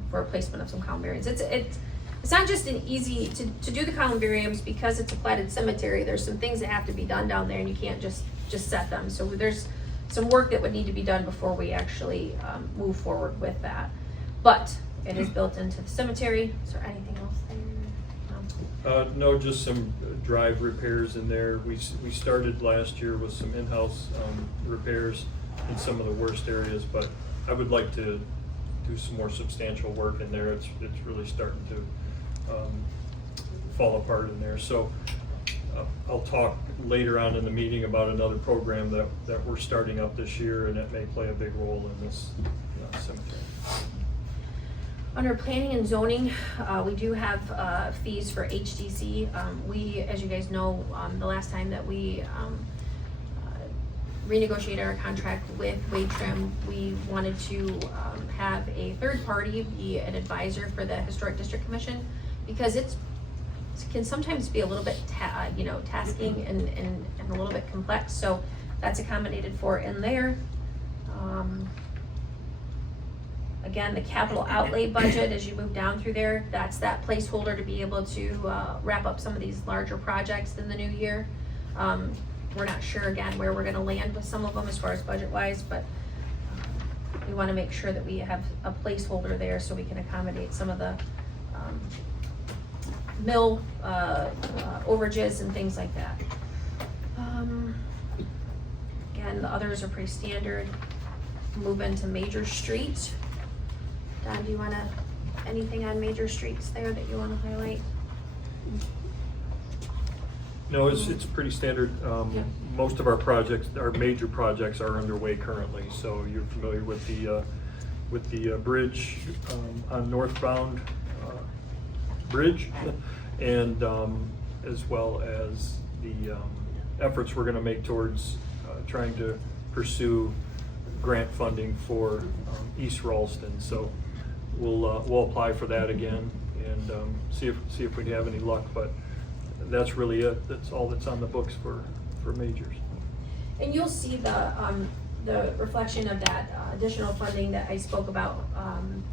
for replacement of some columbariums. It's not just an easy to do the columbariums because it's a platted cemetery. There's some things that have to be done down there, and you can't just set them. So there's some work that would need to be done before we actually move forward with that. But it is built into the cemetery. Is there anything else there? No, just some drive repairs in there. We started last year with some in-house repairs in some of the worst areas, but I would like to do some more substantial work in there. It's really starting to fall apart in there. So I'll talk later on in the meeting about another program that we're starting up this year, and that may play a big role in this cemetery. Under planning and zoning, we do have fees for HDC. We, as you guys know, the last time that we renegotiated our contract with Wade Trim, we wanted to have a third party be an advisor for the Historic District Commission, because it can sometimes be a little bit tasking and a little bit complex. So that's accommodated for in there. Again, the capital outlay budget, as you move down through there, that's that placeholder to be able to wrap up some of these larger projects in the new year. We're not sure, again, where we're gonna land with some of them as far as budget-wise, but we wanna make sure that we have a placeholder there so we can accommodate some of the mill overages and things like that. Again, the others are pretty standard. move into Major Street. Don, do you wanna, anything on Major Streets there that you wanna highlight? No, it's pretty standard. Yeah. Most of our projects, our major projects are underway currently, so you're familiar with the bridge on northbound bridge, and as well as the efforts we're gonna make towards trying to pursue grant funding for East Ralston. So we'll apply for that again and see if we have any luck, but that's really it. That's all that's on the books for majors. And you'll see the reflection of that additional funding that I spoke about,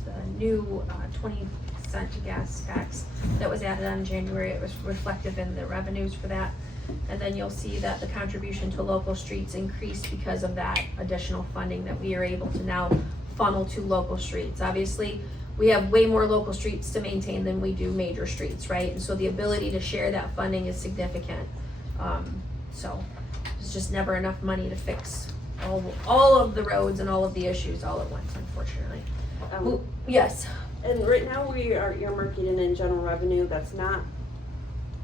the new 20-cent gas tax that was added on in January. It was reflective in the revenues for that. And then you'll see that the contribution to local streets increased because of that additional funding that we are able to now funnel to local streets. Obviously, we have way more local streets to maintain than we do major streets, right? And so the ability to share that funding is significant. So there's just never enough money to fix all of the roads and all of the issues all at once, unfortunately. Yes. And right now we are earmarking it in general revenue. That's not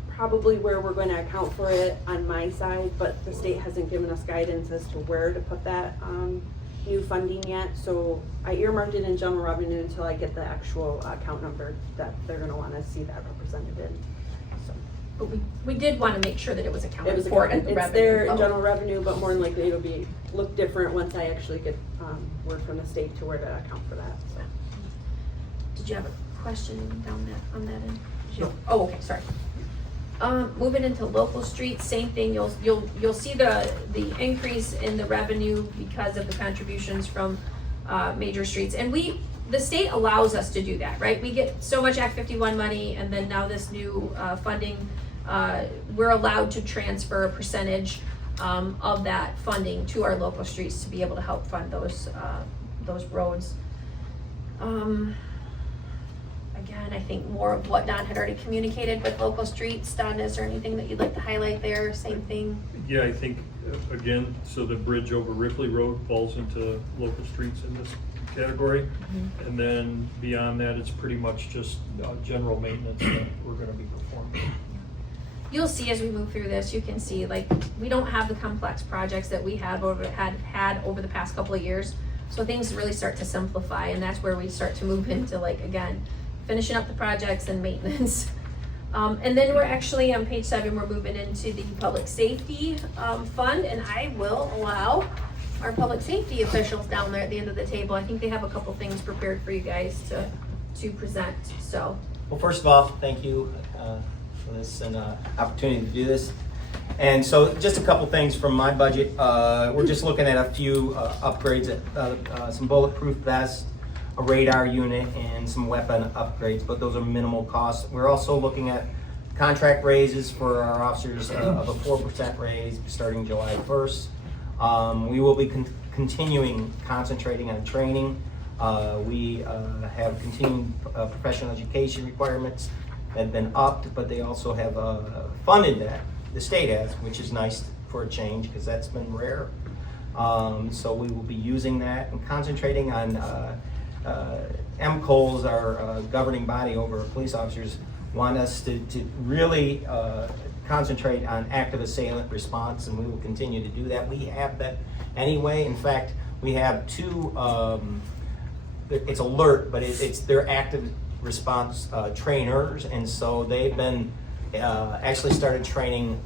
probably where we're going to account for it on my side, but the state hasn't given us guidance as to where to put that new funding yet. So I earmarked it in general revenue until I get the actual account number that they're going to want to see that represented in. So. But we did want to make sure that it was accounted for at the revenue It's there in level. general revenue, but more than likely it'll look different once I actually get word from the state to where to account for that. So. Did you have a question on that end? No. Oh, okay, sorry. Moving into local streets, same thing. You'll see the increase in the revenue because of the contributions from major streets, and the state allows us to do that, right? We get so much Act 51 money, and then now this new funding, we're allowed to transfer a percentage of that funding to our local streets to be able to help fund those roads. Again, I think more of what Don had already communicated with local streets. Don, is there anything that you'd like to highlight there? Same thing? Yeah, I think, again, so the bridge over Ripley Road falls into local streets in this category. Mm-hmm. And then beyond that, it's pretty much just general maintenance that we're gonna be performing. You'll see as we move through this, you can see like we don't have the complex projects that we had over the past couple of years. So things really start to simplify, and that's where we start to move into, like, again, finishing up the projects and maintenance. And then we're actually on page 7, we're moving into the public safety fund, and I will allow our public safety officials down there at the end of the table. I think they have a couple things prepared for you guys to present. So. Well, first of all, thank you for this and opportunity to do this. And so just a couple things from my budget. We're just looking at a few upgrades, some bulletproof vests, a radar unit, and some weapon upgrades, but those are minimal costs. We're also looking at contract raises for our officers of a 4% raise starting July 1st. We will be continuing concentrating on training. We have continuing professional education requirements that have been upped, but they also have funded that. The state has, which is nice for a change because that's been rare. So we will be using that and concentrating on MCOLs, our governing body over police officers, want us to really concentrate on active assailant response, and we will continue to do that. We have that anyway. In fact, we have 2, it's alert, but they're active response trainers, and so they've been actually started training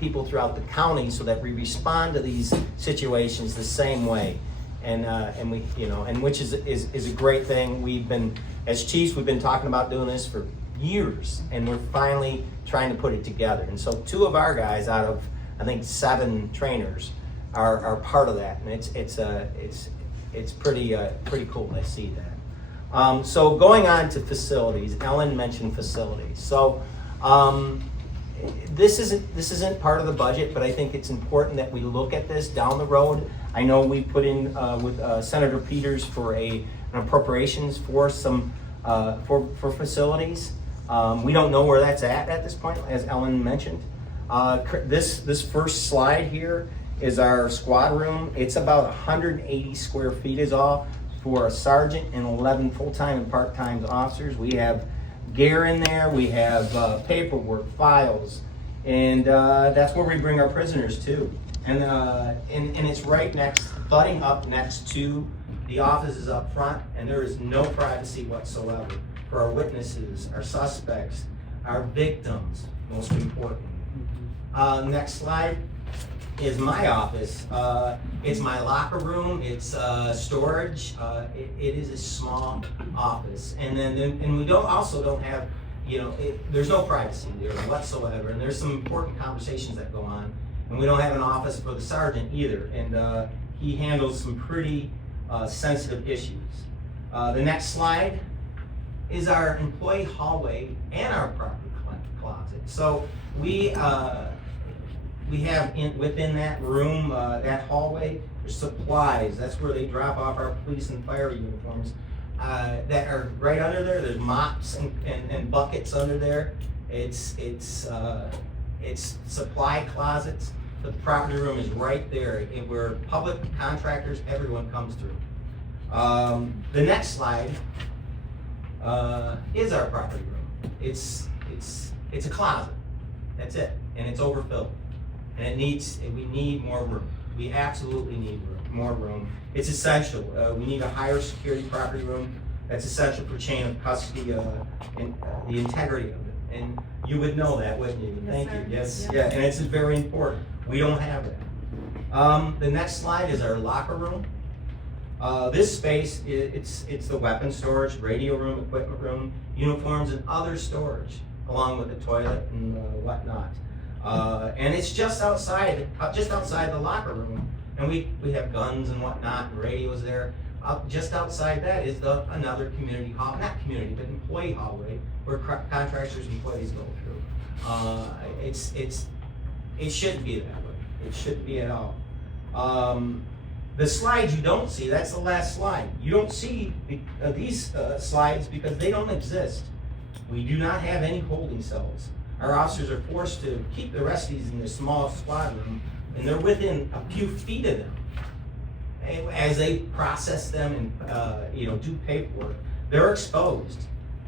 people throughout the county so that we respond to these situations the same way. And we, and which is a great thing. We've been, as chiefs, we've been talking about doing this for years, and we're finally trying to put it together. And so 2 of our guys out of, I think, 7 trainers are part of that, and it's pretty cool to see that. So going on to facilities, Ellen mentioned facilities. So this isn't part of the budget, but I think it's important that we look at this down the road. I know we put in with Senator Peters for an appropriations for some for facilities. We don't know where that's at this point, as Ellen mentioned. This first slide here is our squad room. It's about 180 square feet is all for a sergeant and 11 full-time and part-time officers. We have gear in there, we have paperwork, files, and that's where we bring our prisoners to. And it's right next, butting up next to the offices up front, and there is no privacy whatsoever for our witnesses, our suspects, our victims, most important. Next slide is my office. It's my locker room, it's storage, it is a small office. And we also don't have, there's no privacy there whatsoever, and there's some important conversations that go on. And we don't have an office for the sergeant either, and he handles some pretty sensitive issues. The next slide is our employee hallway and our property closet. So we have within that room, that hallway, there's supplies. That's where they drop off our police and fire uniforms that are right under there. There's mops and buckets under there. It's supply closets. The property room is right there, where public contractors, everyone comes through. The next slide is our property room. It's a closet. That's it, and it's overfilled. And we need more room. We absolutely need more room. It's essential. We need a higher security property room. That's essential for chain of custody and the integrity of it. And you would know that, wouldn't you? Thank you. Yes. Yeah. And it's very important. We don't have that. The next slide is our locker room. This space, it's the weapon storage, radio room, equipment room, uniforms, and other storage, along with the toilet and whatnot. And it's just outside the locker room. And we have guns and whatnot, and radios there. Just outside that is another community hall, not community, but employee hallway, where contractors and employees go through. It shouldn't be that way. It shouldn't be at all. The slides you don't see, that's the last slide. You don't see these slides because they don't exist. We do not have any holding cells. Our officers are forced to keep the rest of these in the small squad room, and they're within a few feet of them. As they process them and do paperwork, they're exposed,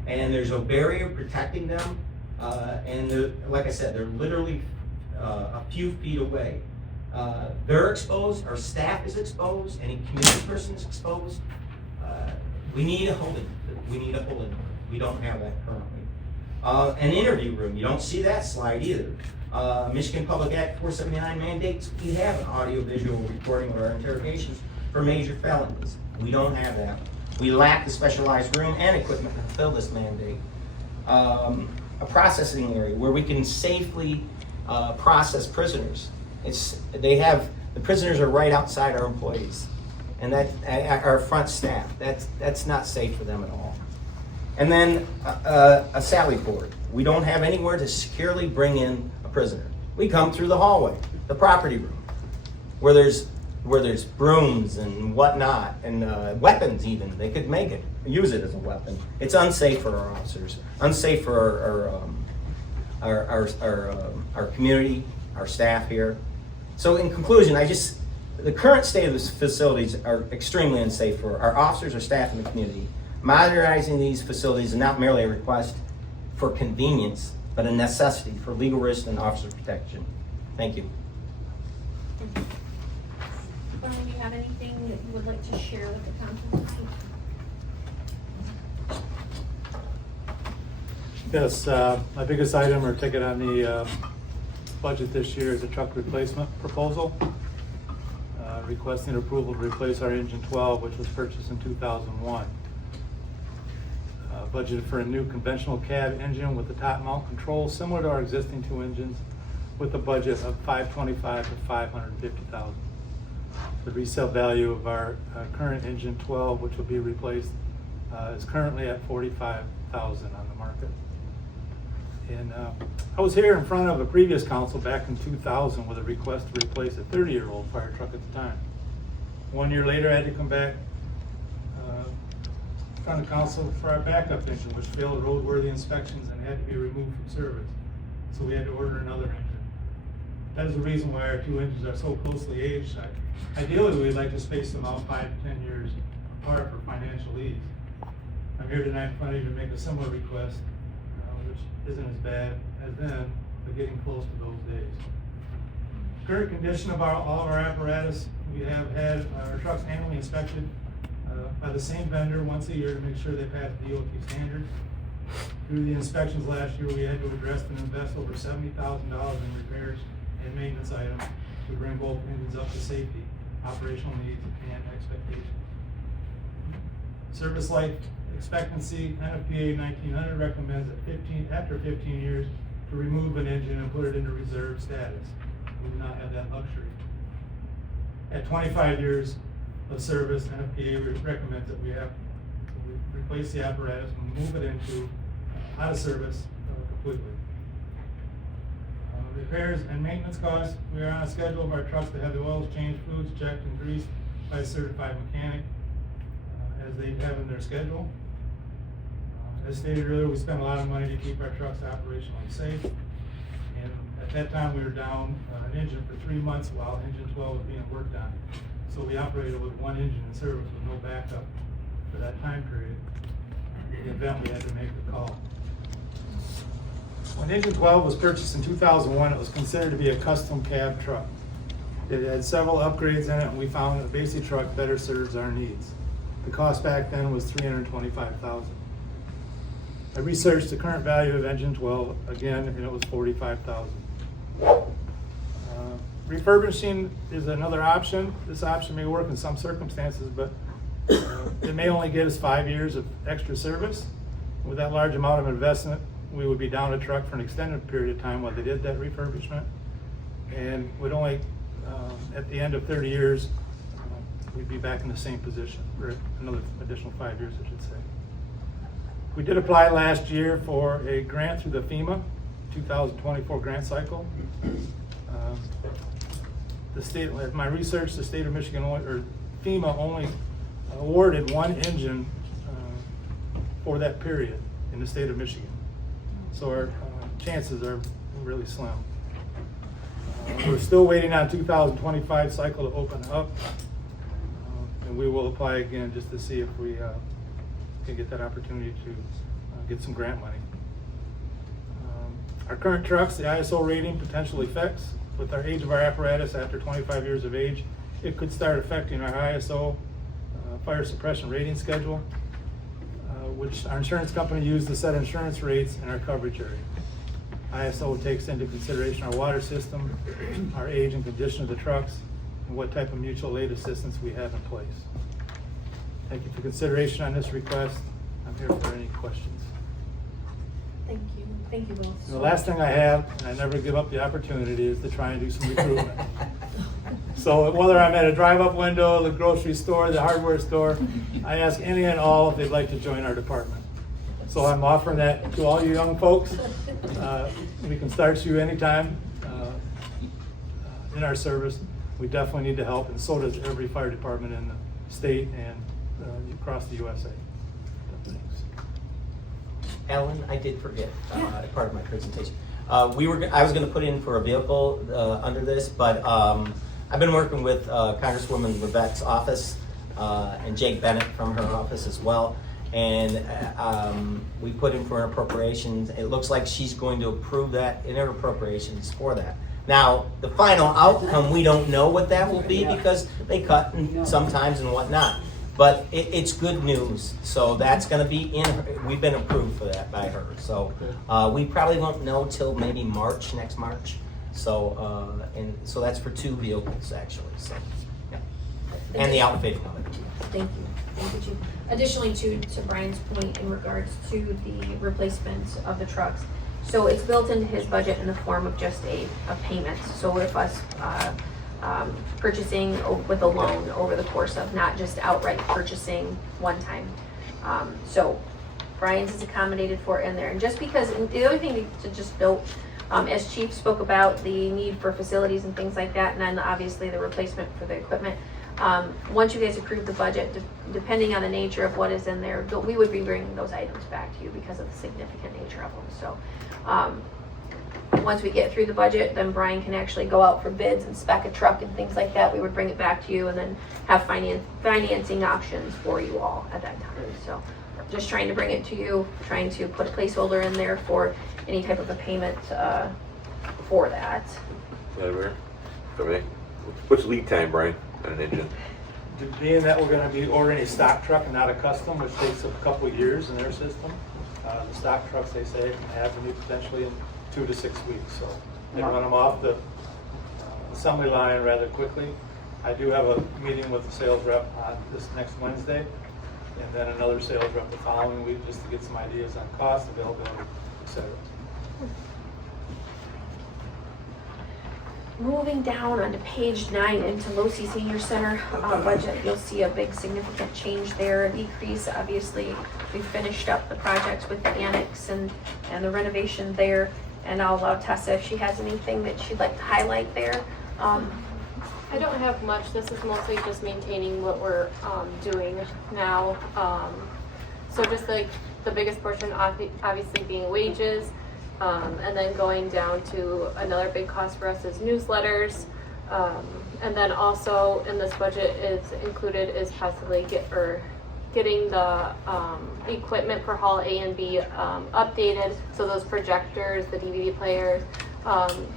and there's a barrier protecting them. And like I said, they're literally a few feet away. They're exposed. Our staff is exposed. Any community person is exposed. We need a holding. We don't have that currently. An interview room. You don't see that slide either. Michigan Public Act 479 mandates we have an audio-visual recording of our interrogations for major felonies. We don't have that. We lack the specialized room and equipment to fulfill this mandate. A processing area where we can safely process prisoners. The prisoners are right outside our employees, and that our front staff. That's not safe for them at all. And then a sally port. We don't have anywhere to securely bring in a prisoner. We come through the hallway, the property room, where there's brooms and whatnot, and weapons even. They could use it as a weapon. It's unsafe for our officers, unsafe for our community, our staff here. So in conclusion, the current state of the facilities are extremely unsafe for our officers, our staff, and the community. Modernizing these facilities is not merely a request for convenience, but a necessity for legal risk and officer protection. Thank you. Brian, do you have anything that you would like to share with the council? Yes, my biggest item or ticket on the budget this year is a truck replacement proposal. Requesting approval to replace our engine 12, which was purchased in 2001. Budgeted for a new conventional cab engine with a top mount control similar to our existing two engines, with a budget of $525,000 to $550,000. The resale value of our current engine 12, which will be replaced, is currently at $45,000 on the market. And I was here in front of a previous council back in 2000 with a request to replace a 30-year-old fire truck at the time. 1 year later, I had to come back in front of council for our backup engine, which failed roadworthy inspections and had to be removed from service. So we had to order another engine. That is the reason why our two engines are so closely aged. Ideally, we'd like to space them out 5 to 10 years apart for financial ease. I'm here tonight in front of you to make a similar request, which isn't as bad as then, but getting close to those days. Current condition of all of our apparatus, we have had our trucks annually inspected by the same vendor once a year to make sure they pass DOT standards. Through the inspections last year, we had to address and invest over $70,000 in repairs and maintenance items to bring both engines up to safety, operational needs, and expectations. Service life expectancy, NFPA 1900 recommends that after 15 years to remove an engine and put it into reserve status. We do not have that luxury. At 25 years of service, NFPA recommends that we replace the apparatus and move it into out of service completely. Repairs and maintenance costs, we are on a schedule of our trucks to have the oils changed, fluids checked, and greased by a certified mechanic as they have in their schedule. As stated earlier, we spend a lot of money to keep our trucks operationally safe. And at that time, we were down an engine for 3 months while engine 12 was being worked on. So we operated with one engine in service with no backup for that time period. In the event we had to make a call. When engine 12 was purchased in 2001, it was considered to be a custom cab truck. It had several upgrades in it, and we found that a basic truck better serves our needs. The cost back then was $325,000. I researched the current value of engine 12 again, and it was $45,000. Refurbishing is another option. This option may work in some circumstances, but it may only get us 5 years of extra service. With that large amount of investment, we would be down a truck for an extended period of time while they did that refurbishment, and would only, at the end of 30 years, we'd be back in the same position for another additional 5 years, I should say. We did apply last year for a grant through the FEMA 2024 grant cycle. The state, my research, the state of Michigan, or FEMA only awarded one engine for that period in the state of Michigan. So our chances are really slim. We're still waiting on 2025 cycle to open up. And we will apply again just to see if we can get that opportunity to get some grant money. Our current trucks, the ISO rating potential effects with our age of our apparatus after 25 years of age, it could start affecting our ISO fire suppression rating schedule, which our insurance company used to set insurance rates in our coverage area. ISO takes into consideration our water system, our age and condition of the trucks, and what type of mutual aid assistance we have in place. Thank you for consideration on this request. I'm here for any questions. Thank you. Thank you both. The last thing I have, and I never give up the opportunity, is to try and do some recruitment. So whether I'm at a drive-up window, the grocery store, the hardware store, I ask any and all if they'd like to join our department. So I'm offering that to all you young folks. We can start you anytime in our service. We definitely need the help, and so does every fire department in the state and across the USA. Thanks. Ellen, I did forget part of my presentation. I was going to put in for a vehicle under this, but I've been working with Congresswoman Levette's office and Jake Bennett from her office as well, and we put in for an appropriations. It looks like she's going to approve that in her appropriations for that. Now, the final outcome, we don't know what that will be because they cut sometimes and whatnot. But it's good news, so that's going to be in her. We've been approved for that by her. So we probably won't know till maybe next March. So so that's for 2 vehicles actually. So yeah, and the outfitting of it. Thank you. Thank you, Chief. Additionally, to Brian's point in regards to the replacement of the trucks, so it's built into his budget in the form of just a payment. So with us purchasing with a loan over the course of not just outright purchasing one time. So Brian's is accommodated for in there. And just because, and the other thing to just note, as Chief spoke about the need for facilities and things like that, and then obviously the replacement for the equipment, once you guys approve the budget, depending on the nature of what is in there, we would be bringing those items back to you because of the significant nature of them. So once we get through the budget, then Brian can actually go out for bids and spec a truck and things like that. We would bring it back to you and then have financing options for you all at that time. So just trying to bring it to you, trying to put a placeholder in there for any type of a payment for that. What's lead time, Brian, on an engine? Being that we're gonna be ordering a stock truck and not a custom, which takes a couple of years in their system, the stock trucks, they say, can happen potentially in 2 to 6 weeks, so they run them off the assembly line rather quickly. I do have a meeting with the sales rep on this next Wednesday, and then another sales rep the following week, just to get some ideas on cost, availability, etc. Moving down onto page 9 into Losi Senior Center budget, you'll see a big significant change there, a decrease. Obviously, we finished up the projects with the annex and the renovation there. And I'll allow Tessa if she has anything that she'd like to highlight there. I don't have much. This is mostly just maintaining what we're doing now. So just like the biggest portion obviously being wages. And then going down to another big cost for us is newsletters. And then also in this budget is included is possibly getting the equipment for Hall A and B updated. So those projectors, the DVD players,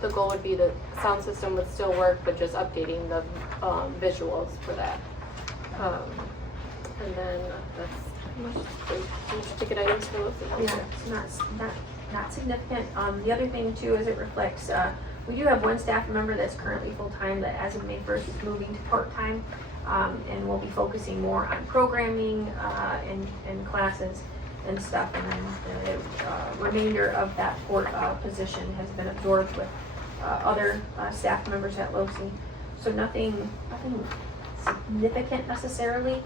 the goal would be the sound system would still work, but just updating the visuals for that. And then that's the ticket items for those. Yeah, it's not significant. The other thing too is it reflects, we do have one staff member that's currently full-time that as of May 1st is moving to part-time, and we'll be focusing more on programming and classes and stuff, and then the remainder of that position has been absorbed with other staff members at Losi. So nothing significant necessarily.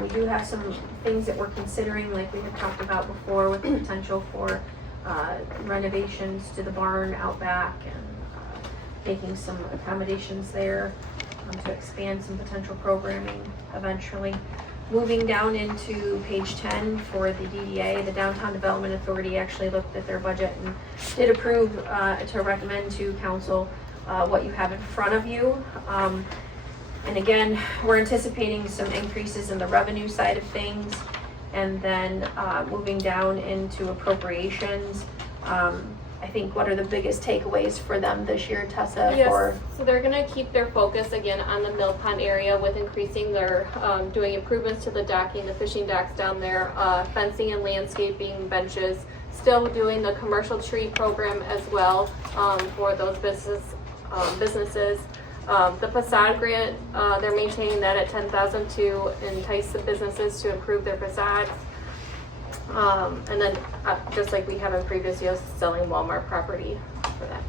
We do have some things that we're considering, like we had talked about before, with the potential for renovations to the barn out back and making some accommodations there to expand some potential programming eventually. Moving down into page 10 for the DDA, the Downtown Development Authority actually looked at their budget and did approve to recommend to council what you have in front of you. And again, we're anticipating some increases in the revenue side of things. And then moving down into appropriations, I think what are the biggest takeaways for them this year, Tessa? Yes, so they're gonna keep their focus again on the mill pond area with increasing their, doing improvements to the docking, the fishing docks down there, fencing and landscaping, benches, still doing the commercial tree program as well for those businesses. The facade grant, they're maintaining that at $10,000 to entice the businesses to improve their facades. And then just like we have in previous years, selling Walmart property for that.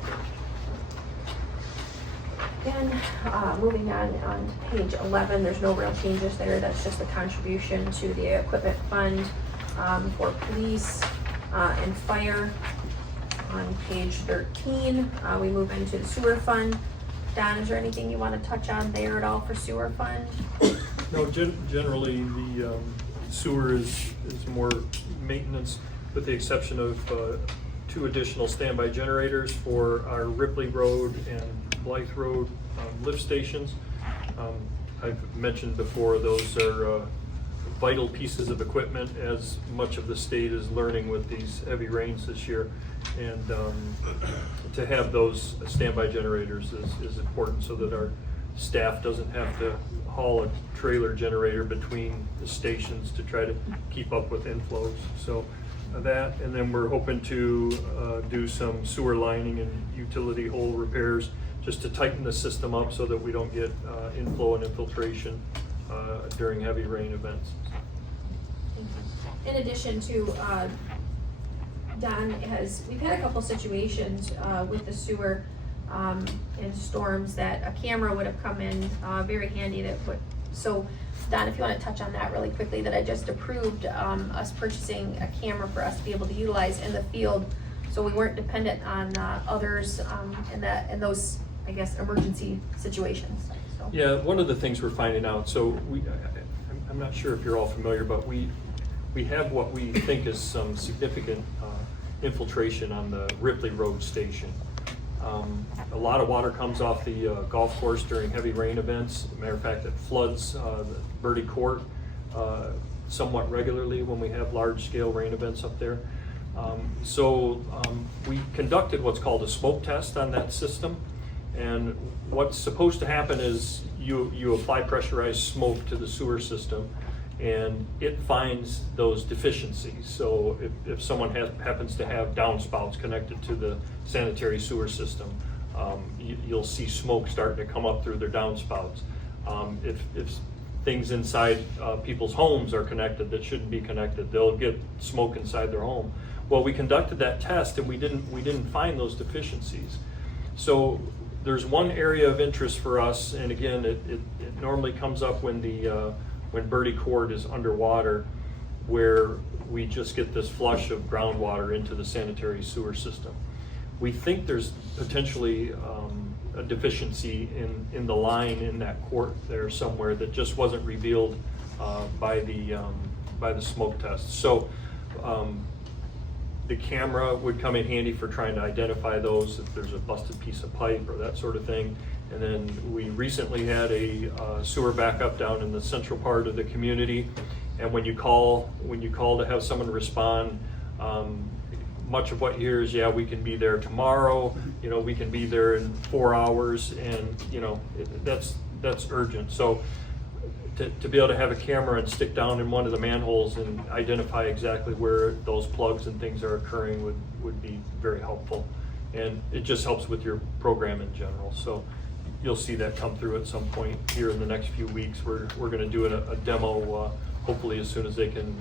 Then moving on to page 11, there's no real changes there. That's just a contribution to the equipment fund for police and fire. On page 13, we move into the sewer fund. Don, is there anything you want to touch on there at all for sewer fund? No, generally the sewer is more maintenance, with the exception of 2 additional standby generators for our Ripley Road and Blythe Road lift stations. I've mentioned before, those are vital pieces of equipment, as much of the state is learning with these heavy rains this year. And to have those standby generators is important, so that our staff doesn't have to haul a trailer generator between the stations to try to keep up with inflows. So that, and then we're hoping to do some sewer lining and utility hole repairs, just to tighten the system up so that we don't get inflow and infiltration during heavy rain events. In addition to Don we've had a couple situations with the sewer in storms that a camera would have come in very handy. So Don, if you want to touch on that really quickly, that I just approved us purchasing a camera for us to be able to utilize in the field, so we weren't dependent on others in those, I guess, emergency situations. So. Yeah, one of the things we're finding out, so I'm not sure if you're all familiar, but we have what we think is some significant infiltration on the Ripley Road station. A lot of water comes off the golf course during heavy rain events. Matter of fact, it floods the birdie court somewhat regularly when we have large-scale rain events up there. So we conducted what's called a smoke test on that system. And what's supposed to happen is you apply pressurized smoke to the sewer system, and it finds those deficiencies. So if someone happens to have downspouts connected to the sanitary sewer system, you'll see smoke starting to come up through their downspouts. If things inside people's homes are connected that shouldn't be connected, they'll get smoke inside their home. Well, we conducted that test and we didn't find those deficiencies. So there's one area of interest for us, and again, it normally comes up when birdie court is underwater, where we just get this flush of groundwater into the sanitary sewer system. We think there's potentially a deficiency in the line in that court there somewhere that just wasn't revealed by the smoke test. So the camera would come in handy for trying to identify those if there's a busted piece of pipe or that sort of thing. And then we recently had a sewer backup down in the central part of the community. And when you call to have someone respond, much of what you hear is, yeah, we can be there tomorrow. We can be there in 4 hours, and that's urgent. So to be able to have a camera and stick down in one of the manholes and identify exactly where those plugs and things are occurring would be very helpful. And it just helps with your program in general. So you'll see that come through at some point here in the next few weeks. We're going to do a demo hopefully as soon as they can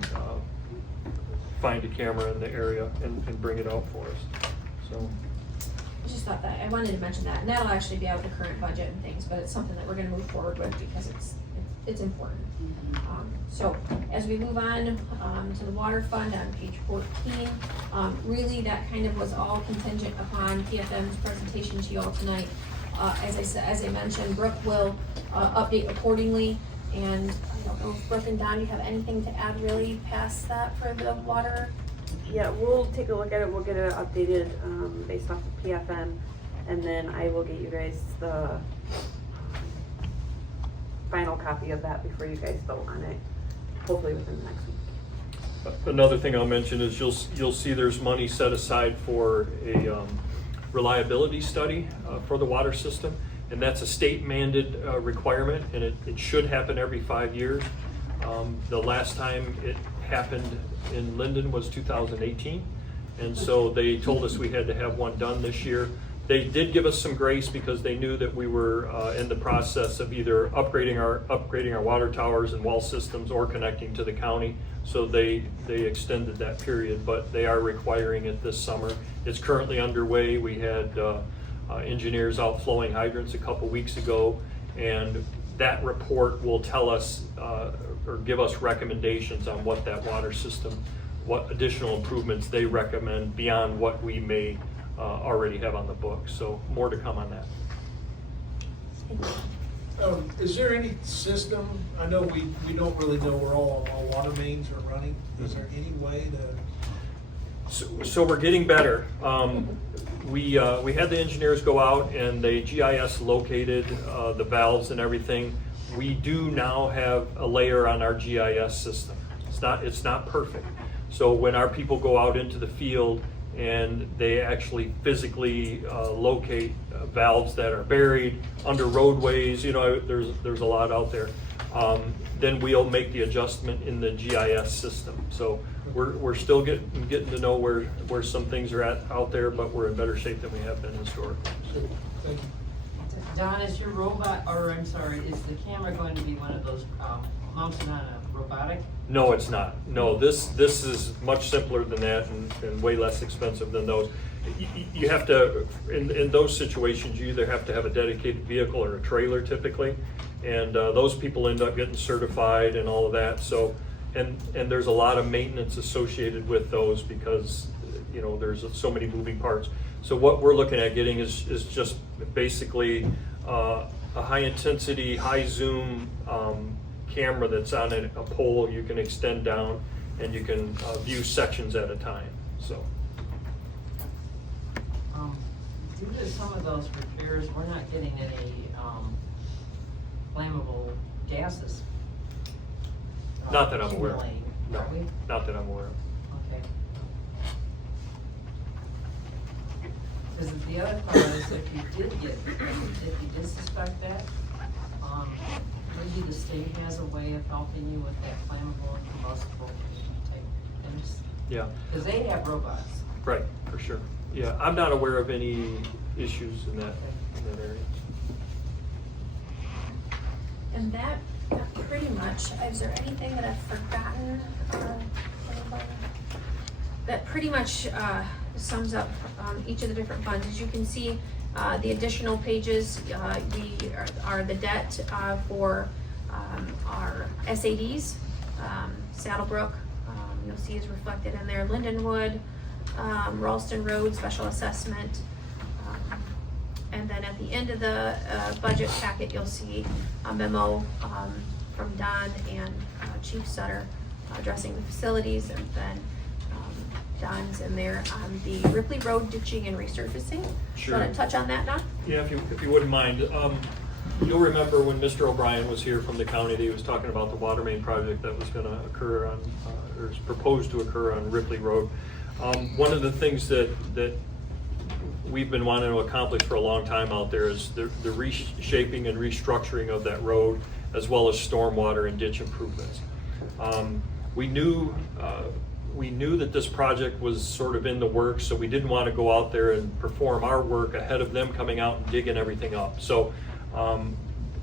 find a camera in the area and bring it out for us. So I just thought that, I wanted to mention that, and that'll actually be out of the current budget and things, but it's something that we're gonna move forward with because it's important. So as we move on to the water fund on page 14, really that kind of was all contingent upon PFM's presentation to you all tonight. As I mentioned, Brooke will update accordingly, and I don't know if Brooke and Don, you have anything to add really past that for the water? Yeah, we'll take a look at it. We'll get it updated based off of PFM, and then I will get you guys the final copy of that before you guys vote on it, hopefully within the next week. another thing I'll mention is you'll see there's money set aside for a reliability study for the water system. And that's a state mandated requirement, and it should happen every 5 years. The last time it happened in Linden was 2018, and so they told us we had to have one done this year. They did give us some grace because they knew that we were in the process of either upgrading our water towers and wall systems or connecting to the county. So they extended that period, but they are requiring it this summer. It's currently underway. We had engineers out flowing hydrants a couple weeks ago, and that report will tell us or give us recommendations on what that water system, what additional improvements they recommend beyond what we may already have on the books. So more to come on that. Is there any system, I know we don't really know where all water mains are running. Is there any way to? So we're getting better. We had the engineers go out and they GIS located the valves and everything. We do now have a layer on our GIS system. It's not perfect. So when our people go out into the field and they actually physically locate valves that are buried under roadways, there's a lot out there. Then we'll make the adjustment in the GIS system. So we're still getting to know where some things are out there, but we're in better shape than we have been historically. Thank you. Don, is your robot, or I'm sorry, is the camera going to be one of those mounted on a robotic? No, it's not. No, this is much simpler than that and way less expensive than those. You have to, in those situations, you either have to have a dedicated vehicle or a trailer typically, and those people end up getting certified and all of that. So, and there's a lot of maintenance associated with those because there's so many moving parts. So what we're looking at getting is just basically a high intensity, high zoom camera that's on a pole you can extend down, and you can view sections at a time. So. due to some of those repairs, we're not getting any, flammable gases. Not that I'm aware of. accumulating, No, are we? not that I'm aware of. Okay. Because the other part is if you did suspect that, maybe the state has a way of helping you with that flammable and combustible type things. Yeah, Because they have robots. right, for sure. Yeah, I'm not aware of any issues in that area. And that pretty much, is there anything that I've forgotten? Anybody? That pretty much sums up each of the different funds. As you can see, the additional pages, are the debt for our SADs, Saddlebrook, you'll see is reflected in there, Lindenwood, Ralston Road Special Assessment. And then at the end of the budget packet, you'll see a memo from Don and Chief Sutter addressing the facilities, and then Don's in there on the Ripley Road ditching and resurfacing. Sure. Want to touch on that, Don? Yeah, if you wouldn't mind. You'll remember when Mr. O'Brien was here from the county, he was talking about the water main project that was gonna occur on, or is proposed to occur on Ripley Road. One of the things that we've been wanting to accomplish for a long time out there is the reshaping and restructuring of that road, as well as stormwater and ditch improvements. We knew that this project was sort of in the works, so we didn't want to go out there and perform our work ahead of them coming out and digging everything up. So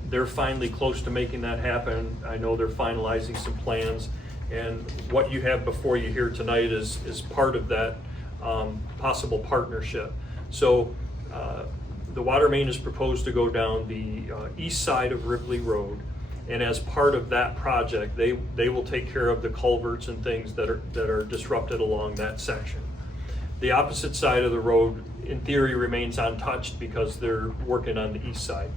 they're finally close to making that happen. I know they're finalizing some plans, and what you have before you here tonight is part of that possible partnership. So the water main is proposed to go down the east side of Ripley Road, and as part of that project, they will take care of the culverts and things that are disrupted along that section. The opposite side of the road, in theory, remains untouched because they're working on the east side.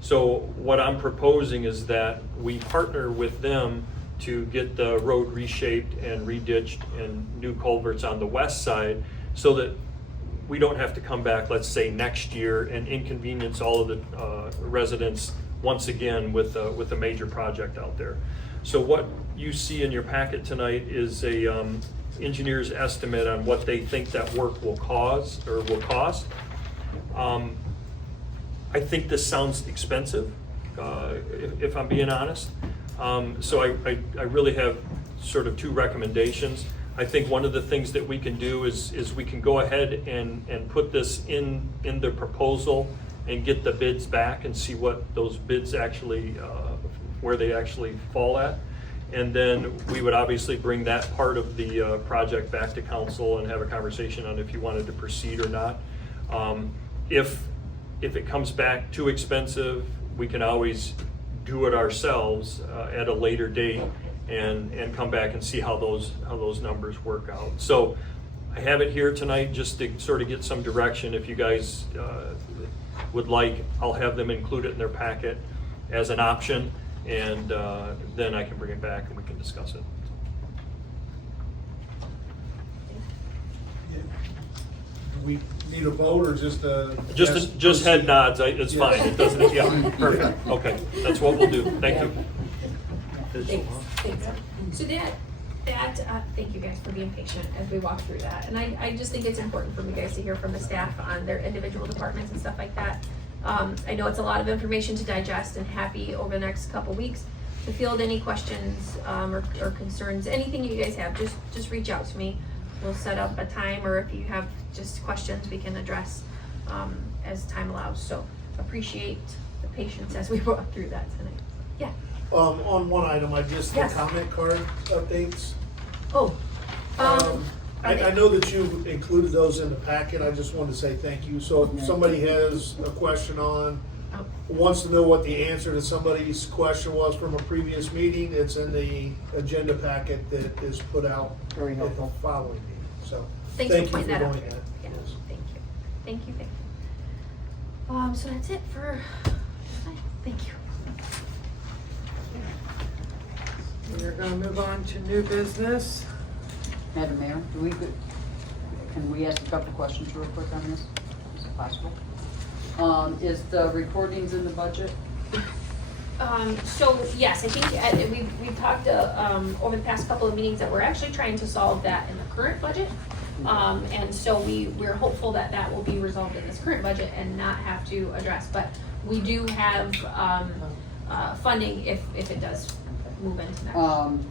So what I'm proposing is that we partner with them to get the road reshaped and reditched and new culverts on the west side, so that we don't have to come back, let's say, next year and inconvenience all of the residents once again with a major project out there. So what you see in your packet tonight is a engineer's estimate on what they think that work will cost. I think this sounds expensive, if I'm being honest. So I really have sort of two recommendations. I think one of the things that we can do is we can go ahead and put this in the proposal and get the bids back and see what those bids actually, where they actually fall at. And then we would obviously bring that part of the project back to council and have a conversation on if you wanted to proceed or not. If it comes back too expensive, we can always do it ourselves at a later date and come back and see how those numbers work out. So I have it here tonight just to sort of get some direction. If you guys would like, I'll have them include it in their packet as an option, and then I can bring it back and we can discuss it. Do we need a vote or just a? Just head nods, it's fine, it doesn't, yeah, perfect, okay, that's what we'll do, thank you. Thanks. So thank you guys for being patient as we walk through that. And I just think it's important for you guys to hear from the staff on their individual departments and stuff like that. I know it's a lot of information to digest, and happy over the next couple weeks to field any questions or concerns. Anything you guys have, just reach out to me. We'll set up a time, or if you have just questions we can address as time allows. So appreciate the patience as we walk through that tonight. Yeah. On one item, the comment card updates. Oh. I know that you included those in the packet. I just wanted to say thank you. So if somebody has a question wants to know what the answer to somebody's question was from a previous meeting, it's in the agenda packet that is put out at the following meeting. So thank you for doing that. Yeah, thank you. So that's it for tonight. Thank you. We're gonna move on to new business. Madam Mayor, can we ask a couple questions real quick on this? possible. Is the recordings in the budget? So yes, I think we've talked over the past couple of meetings that we're actually trying to solve that in the current budget. And so we're hopeful that that will be resolved in this current budget and not have to address. But we do have funding if it does move into next.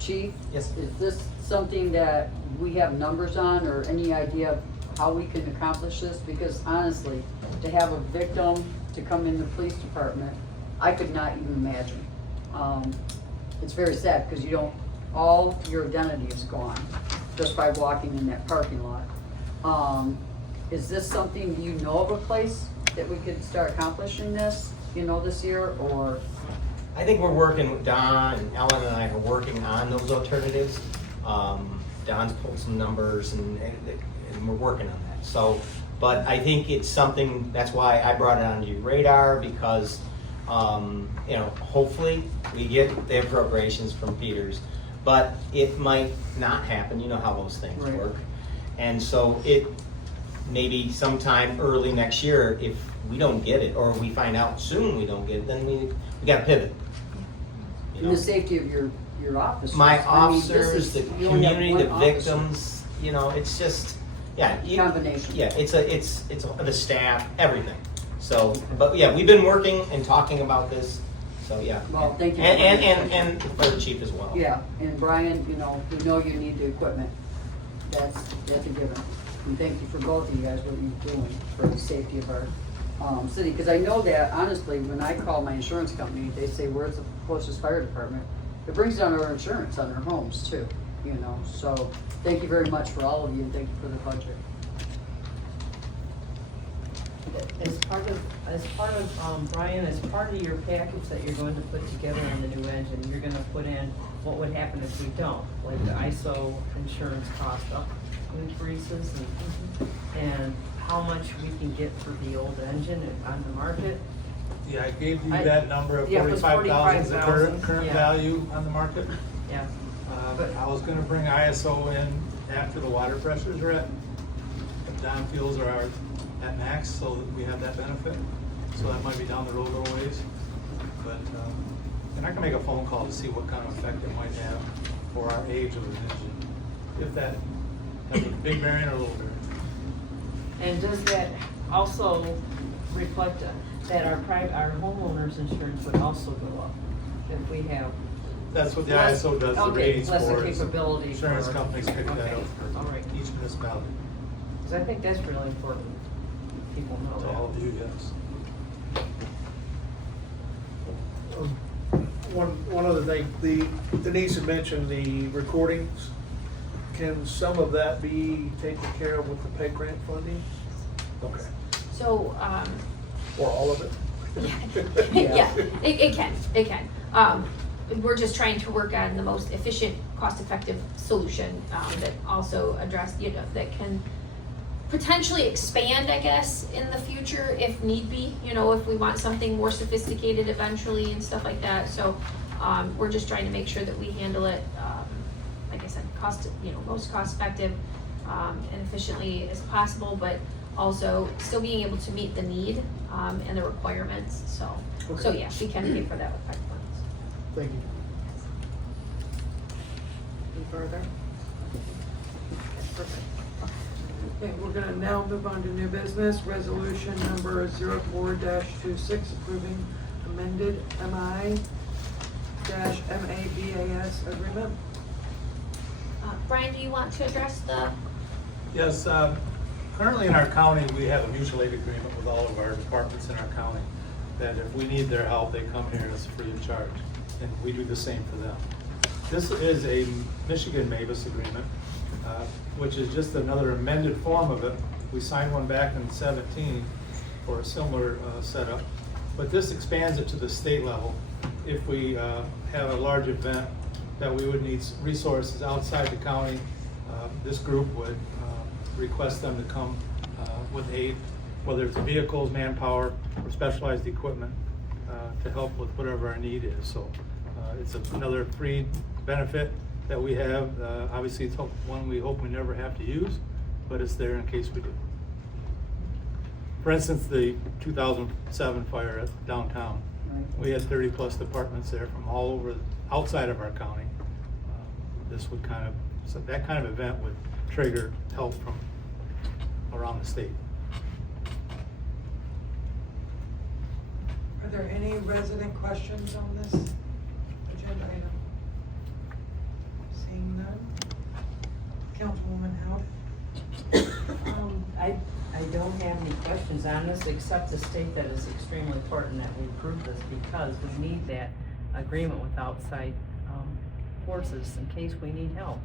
Chief? Yes. Is this something that we have numbers on or any idea of how we can accomplish this? Because honestly, to have a victim to come in the police department, I could not even imagine. It's very sad because all your identity is gone just by walking in that parking lot. Is this something, do you know of a place that we could start accomplishing this, this year, or? I think we're working, Don and Ellen and I are working on those alternatives. Don's pulled some numbers and we're working on that. So, but I think it's something, that's why I brought it onto your radar because, hopefully we get the appropriations from Peters, but it might not happen. You know how those things work. And so it maybe sometime early next year, if we don't get it or we find out soon we don't get it, then we got to pivot. And the safety of your officers. My officers, the you only have community, one the officer. victims, it's just, Combination. Yeah, it's the staff, everything. So, but yeah, we've been working and talking about this, so yeah. Well, thank you. And for the chief as well. Yeah, and Brian, we know you need the equipment. That's a given. And thank you for both of you guys, what you're doing for the safety of our city. Because I know that, honestly, when I call my insurance company, they say, where's the closest fire department? It brings down our insurance on their homes too, So thank you very much for all of you, and thank you for the budget. As part of, Brian, as part of your package that you're going to put together on the new engine, you're gonna put in what would happen if we don't, like the ISO insurance cost up increases and how much we can get for the old engine on the market. Yeah, I gave you that number of Yeah, it was 45,000 is the 45,000, current yeah. value on the market. Yeah. I was gonna bring ISO in after the water pressures are at Don feels are at max, so that we have that benefit. So that might be down the road a little ways. But, and I can make a phone call to see what kind of effect it might have for our age of the engine. If that has a big bearing or a little bearing. And does that also reflect that our homeowners insurance would also go up if we have? That's what the ISO does, the ratings lesser boards. capability. Insurance for- companies pick that okay, up for all right. each municipality. Because I think that's really important. People know To that. all of you, yes. One other thing, Denise had mentioned the recordings. Can some of that be taken care of with the pay grant funding? Okay. So, Or all of it? yeah, it can. We're just trying to work on the most efficient, cost-effective solution that also that can potentially expand, I guess, in the future if need be, if we want something more sophisticated eventually and stuff like that. So we're just trying to make sure that we handle it, like I said, most cost-effective and efficiently as possible, but also still being able to meet the need and the requirements. So yes, we can pay for that with PEC funds. Thank you. Any further? Perfect. Okay, we're gonna now move on to new business, resolution number 04-26, approving amended MI-MABAS agreement. Brian, do you want to address the? Yes, currently in our county, we have a mutual aid agreement with all of our departments in our county, that if we need their help, they come here and it's free of charge, and we do the same for them. This is a Michigan MABAS agreement, which is just another amended form of it. We signed one back in 2017 for a similar setup, but this expands it to the state level. If we have a large event that we would need resources outside the county, this group would request them to come with aid, whether it's vehicles, manpower, or specialized equipment to help with whatever our need is. So it's another free benefit that we have. Obviously, it's one we hope we never have to use, but it's there in case we do. For instance, the 2007 fire at downtown, we had 30+ departments there from all over, outside of our county. This would so that kind of event would trigger help from around the state. Are there any resident questions on this agenda item? Seeing none? Councilwoman Howard? I don't have any questions on this, except to state that it's extremely important that we approve this because we need that agreement with outside forces in case we need help.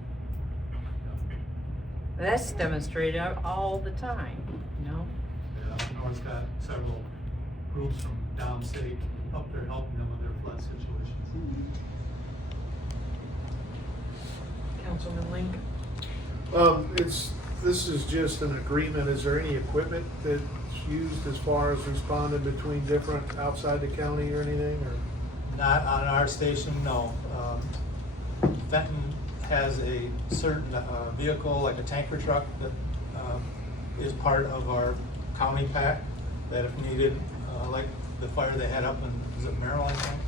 That's demonstrated all the time, you know? Yeah, North's got several groups from downstate up there helping them with their flood situations. Councilman Link? This is just an agreement. Is there any equipment that's used as far as responding between different outside the county or anything, or? Not on our station, no. Fenton has a certain vehicle, like a tanker truck, that is part of our county pack, that if needed, like the fire they had up in, is it Maryland, I think,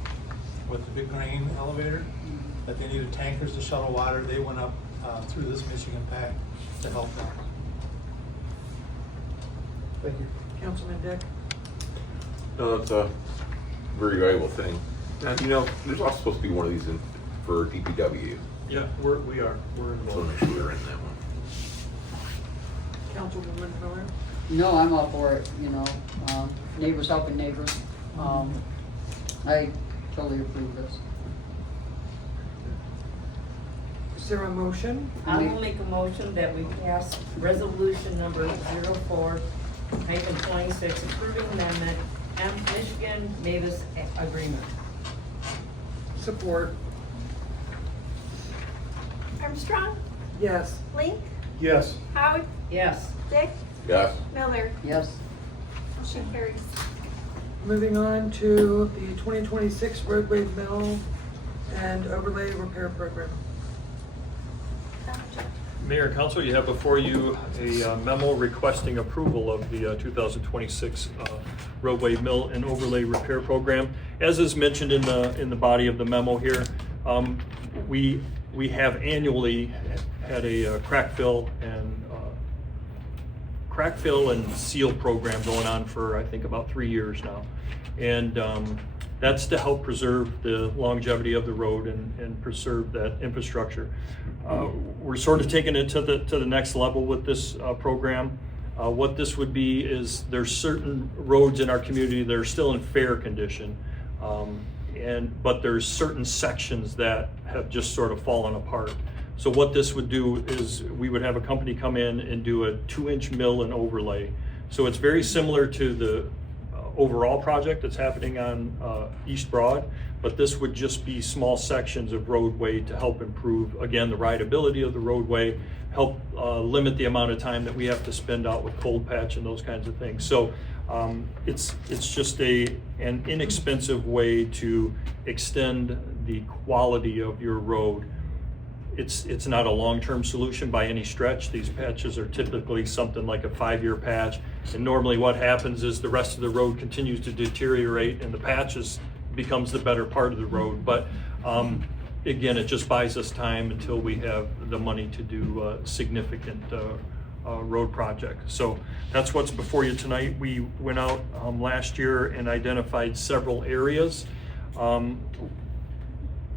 with the big grain elevator, that they needed tankers to shuttle water, they went up through this Michigan pack to help them. Thank you. Councilman Dick? No, that's a very valuable thing. And you know, there's also supposed to be one of these for DPW. Yeah, we're So involved. make sure we're in that one. Councilwoman Miller? No, I'm all for it, you know, neighbors helping neighbors. I totally approve this. Is there a motion? I will make a motion that we pass resolution number 04-26 approving amendment Michigan Mavis agreement. Support. Armstrong, Yes. Link, Yes. Howard, Yes. Dick, Yes. Miller. Yes. Motion carries. Moving on to the 2026 roadway mill and overlay repair program. Mayor and Council, you have before you a memo requesting approval of the 2026 roadway mill and overlay repair program. As is mentioned in the body of the memo here, we have annually had a crack fill and seal program going on for I think about 3 years now, and that's to help preserve the longevity of the road and preserve that infrastructure. We're sort of taking it to the next level with this program. What this would be is there's certain roads in our community that are still in fair condition, but there's certain sections that have just sort of fallen apart. So what this would do is we would have a company come in and do a 2-inch mill and overlay. So it's very similar to the overall project that's happening on East Broad, but this would just be small sections of roadway to help improve, again, the rideability of the roadway, help limit the amount of time that we have to spend out with cold patch and those kinds of things. So it's just an inexpensive way to extend the quality of your road. It's not a long-term solution by any stretch. These patches are typically something like a 5-year patch, and normally what happens is the rest of the road continues to deteriorate and the patches becomes the better part of the road. But again, it just buys us time until we have the money to do significant road projects. So that's what's before you tonight. We went out last year and identified several areas.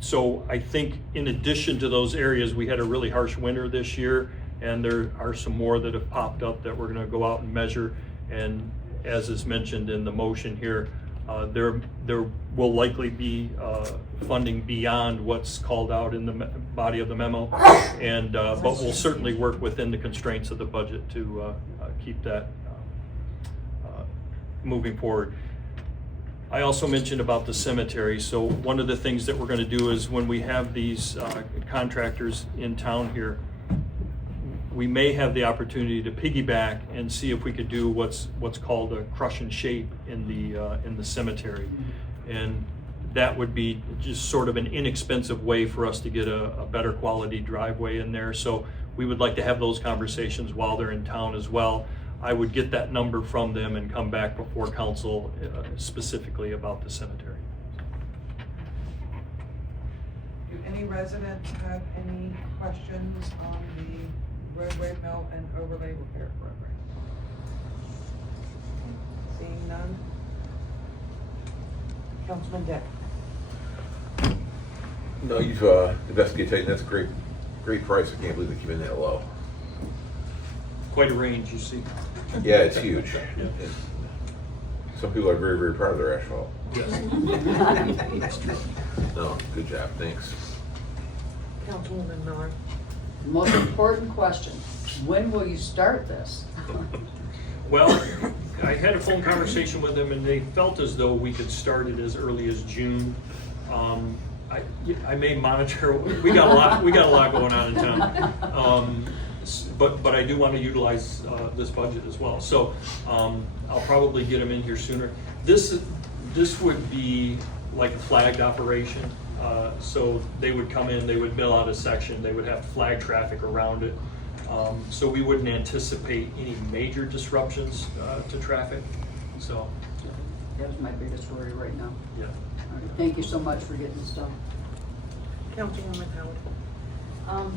So I think in addition to those areas, we had a really harsh winter this year, and there are some more that have popped up that we're gonna go out and measure. And as is mentioned in the motion here, there will likely be funding beyond what's called out in the body of the memo. And but we'll certainly work within the constraints of the budget to keep that moving forward. I also mentioned about the cemetery. So one of the things that we're going to do is when we have these contractors in town here, we may have the opportunity to piggyback and see if we could do what's called a crush and shape in the cemetery, and that would be just sort of an inexpensive way for us to get a better quality driveway in there. So we would like to have those conversations while they're in town as well. I would get that number from them and come back before council specifically about the cemetery. Do any residents have any questions on the roadway mill and overlay repair program? Seeing none? Councilman Dick? No, you've investigated, that's a great price. I can't believe they came in that low. Quite a range, you see. Yeah, it's huge. Some people are very, very proud of their asphalt. Yes. No, good job, thanks. Councilwoman Miller? The most important question, when will you start this? Well, I had a phone conversation with them and they felt as though we could start it as early as June. I may monitor, we got a lot going on in town. But I do want to utilize this budget as well. So I'll probably get them in here sooner. This would be like a flagged operation. So they would come in, they would mill out a section, they would have flag traffic around it. So we wouldn't anticipate any major disruptions to traffic. So That's my biggest worry right now. yeah. All right, thank you so much for getting this done. Councilwoman Howard?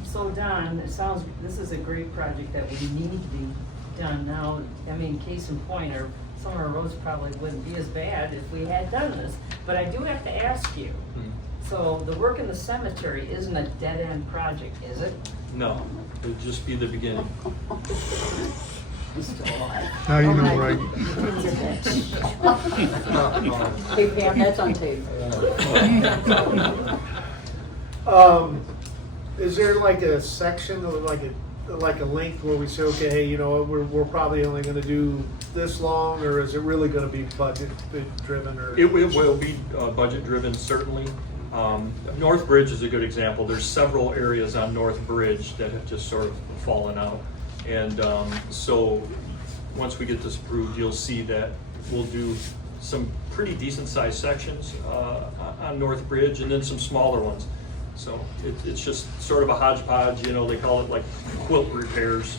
So Don, it sounds, this is a great project that we need to be done now. I mean, case in point, some of our roads probably wouldn't be as bad if we had done this. But I do have to ask you, so the work in the cemetery isn't a dead-end project, is it? No, it would just be the beginning. He's still alive. Now you know, right? Hey Pam, that's on tape. Is there like a section or like a length where we say, okay, hey, you know, we're probably only gonna do this long, or is it really gonna be budget driven or? It will be budget driven, certainly. North Bridge is a good example. There's several areas on North Bridge that have just sort of fallen out. And so once we get this approved, you'll see that we'll do some pretty decent sized sections on North Bridge and then some smaller ones. So it's just sort of a hodgepodge, you know, they call it like quilt repairs.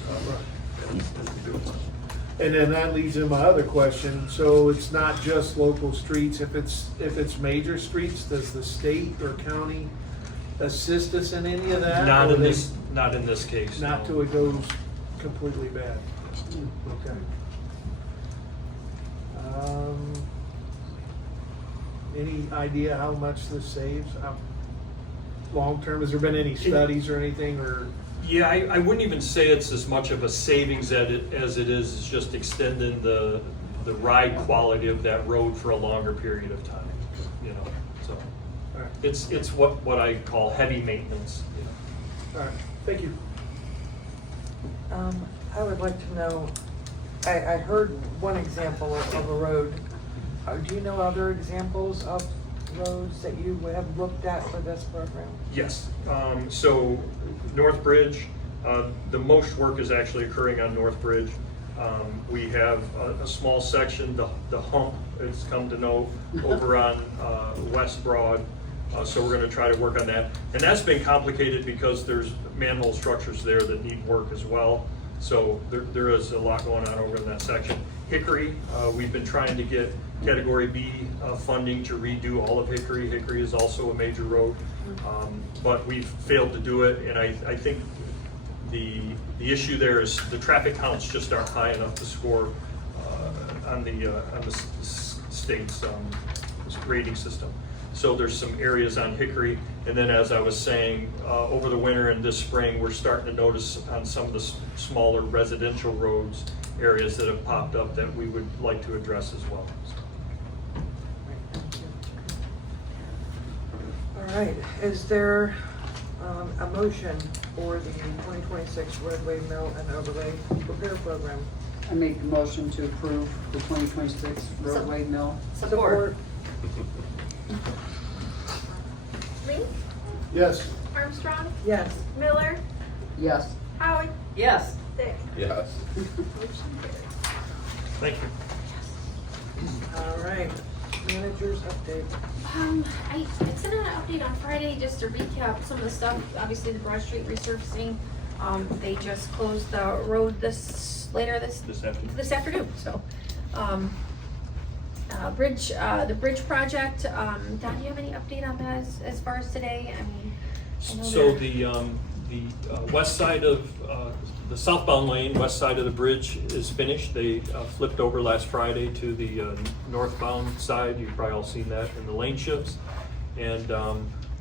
And then that leads into my other question. So it's not just local streets. If it's major streets, does the state or county assist us in any of that? Not Or in they- this case. Not no. till it goes completely bad. Okay. Any idea how much this saves? Long term, has there been any studies or anything, or? Yeah, I wouldn't even say it's as much of a savings as it is just extending the ride quality of that road for a longer period of time, you know, so. All right. It's what I call heavy maintenance, you know. All right, thank you. I would like to know, I heard one example of a road. Do you know other examples of roads that you have looked at for this program? Yes, so North Bridge, the most work is actually occurring on North Bridge. We have a small section, the hump, it's come to know, over on West Broad. So we're gonna try to work on that. And that's been complicated because there's manhole structures there that need work as well. So there is a lot going on over in that section. Hickory, we've been trying to get Category B funding to redo all of Hickory. Hickory is also a major road, but we've failed to do it. And I think the issue there is the traffic counts just aren't high enough to score on the state's rating system. So there's some areas on Hickory, and then as I was saying, over the winter and this spring, we're starting to notice on some of the smaller residential roads, areas that have popped up that we would like to address as well. All right, is there a motion for the 2026 roadway mill and overlay repair program? I make the motion to approve the 2026 roadway mill. Support. Lee? Yes. Armstrong? Yes. Miller? Yes. Howie? Yes. Dick? Yes. Motion carries. Thank you. All right, managers update. I sent out an update on Friday just to recap some of the stuff, obviously the Broad Street resurfacing. They just closed the road this afternoon, so. The bridge project, Don, do you have any update on that as far as today? I mean, I know So they're- the west side of, the southbound lane, west side of the bridge is finished. They flipped over last Friday to the northbound side. You've probably all seen that in the lane shifts. And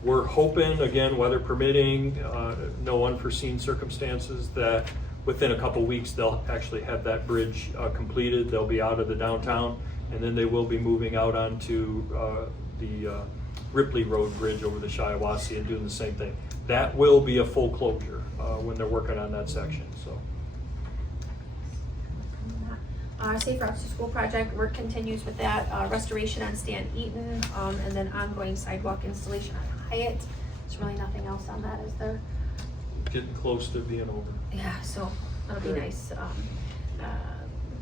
we're hoping, again, weather permitting, no unforeseen circumstances, that within a couple weeks, they'll actually have that bridge completed. They'll be out of the downtown, and then they will be moving out onto the Ripley Road Bridge over the Shiawassee and doing the same thing. That will be a full closure when they're working on that section, so. Safe Routes to School project, work continues with that, restoration on Stan Eaton, and then ongoing sidewalk installation on Hyatt. There's really nothing else on that, is there? Getting close to being over. Yeah, so that'll be nice.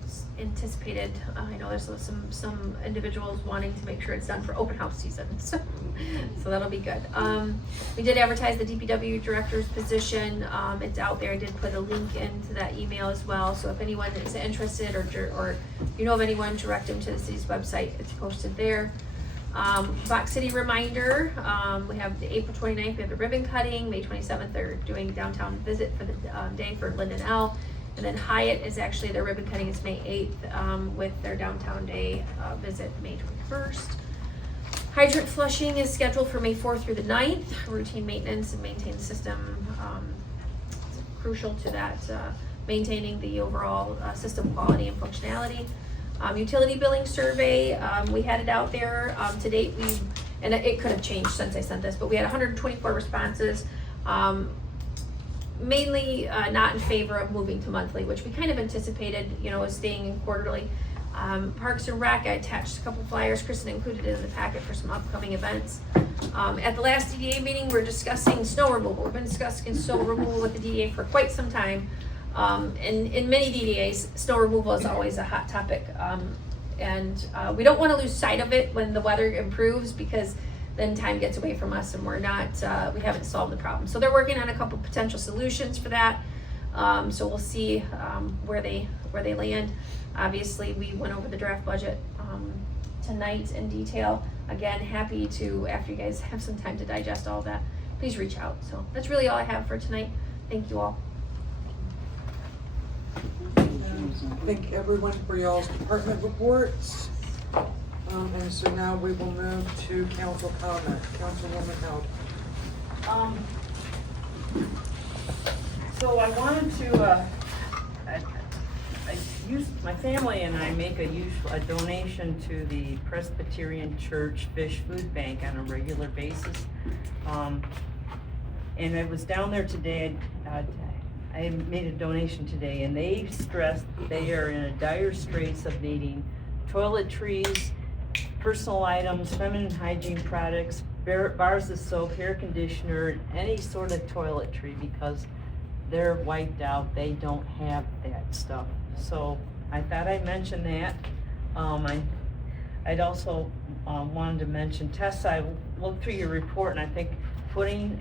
It's anticipated, I know there's some individuals wanting to make sure it's done for open house season, so that'll be good. We did advertise the DPW director's position, it's out there. I did put a link into that email as well, so if anyone is interested or you know of anyone, direct them to the city's website. It's posted there. Fox City reminder, we have the April 29th, we have the ribbon cutting. May 27th, they're doing downtown visit for the day for Linden L. And then Hyatt is actually, their ribbon cutting is May 8th, with their downtown day visit May 21st. Hydrant flushing is scheduled for May 4th through the 9th. Routine maintenance and maintain the system, is crucial to that, maintaining the overall system quality and functionality. Utility billing survey, we had it out there. To date, and it could have changed since I sent this, but we had 124 responses. Mainly not in favor of moving to monthly, which we kind of anticipated, as staying in quarterly. Parks and Rec, I attached a couple flyers. Kristen included it in the packet for some upcoming events. At the last DDA meeting, we're discussing snow removal. We've been discussing snow removal with the DDA for quite some time. In many DDAs, snow removal is always a hot topic. And we don't want to lose sight of it when the weather improves, because then time gets away from us and we haven't solved the problem. So they're working on a couple potential solutions for that. So we'll see where they land. Obviously, we went over the draft budget tonight in detail. Again, happy to, after you guys have some time to digest all of that, please reach out. So that's really all I have for tonight. Thank you all. Thank everyone for y'all's department reports. And so now we will move to council comment. Councilwoman Held. So I wanted to, my family and I make a donation to the Presbyterian Church Fish Food Bank on a regular basis. And I was down there today, I made a donation today, and they stressed they are in a dire straits of needing toiletries, personal items, feminine hygiene products, bars of soap, hair conditioner, any sort of toiletry, because they're wiped out. They don't have that stuff. So I thought I'd mention that. I'd also wanted to mention, Tess, I looked through your report, and I think putting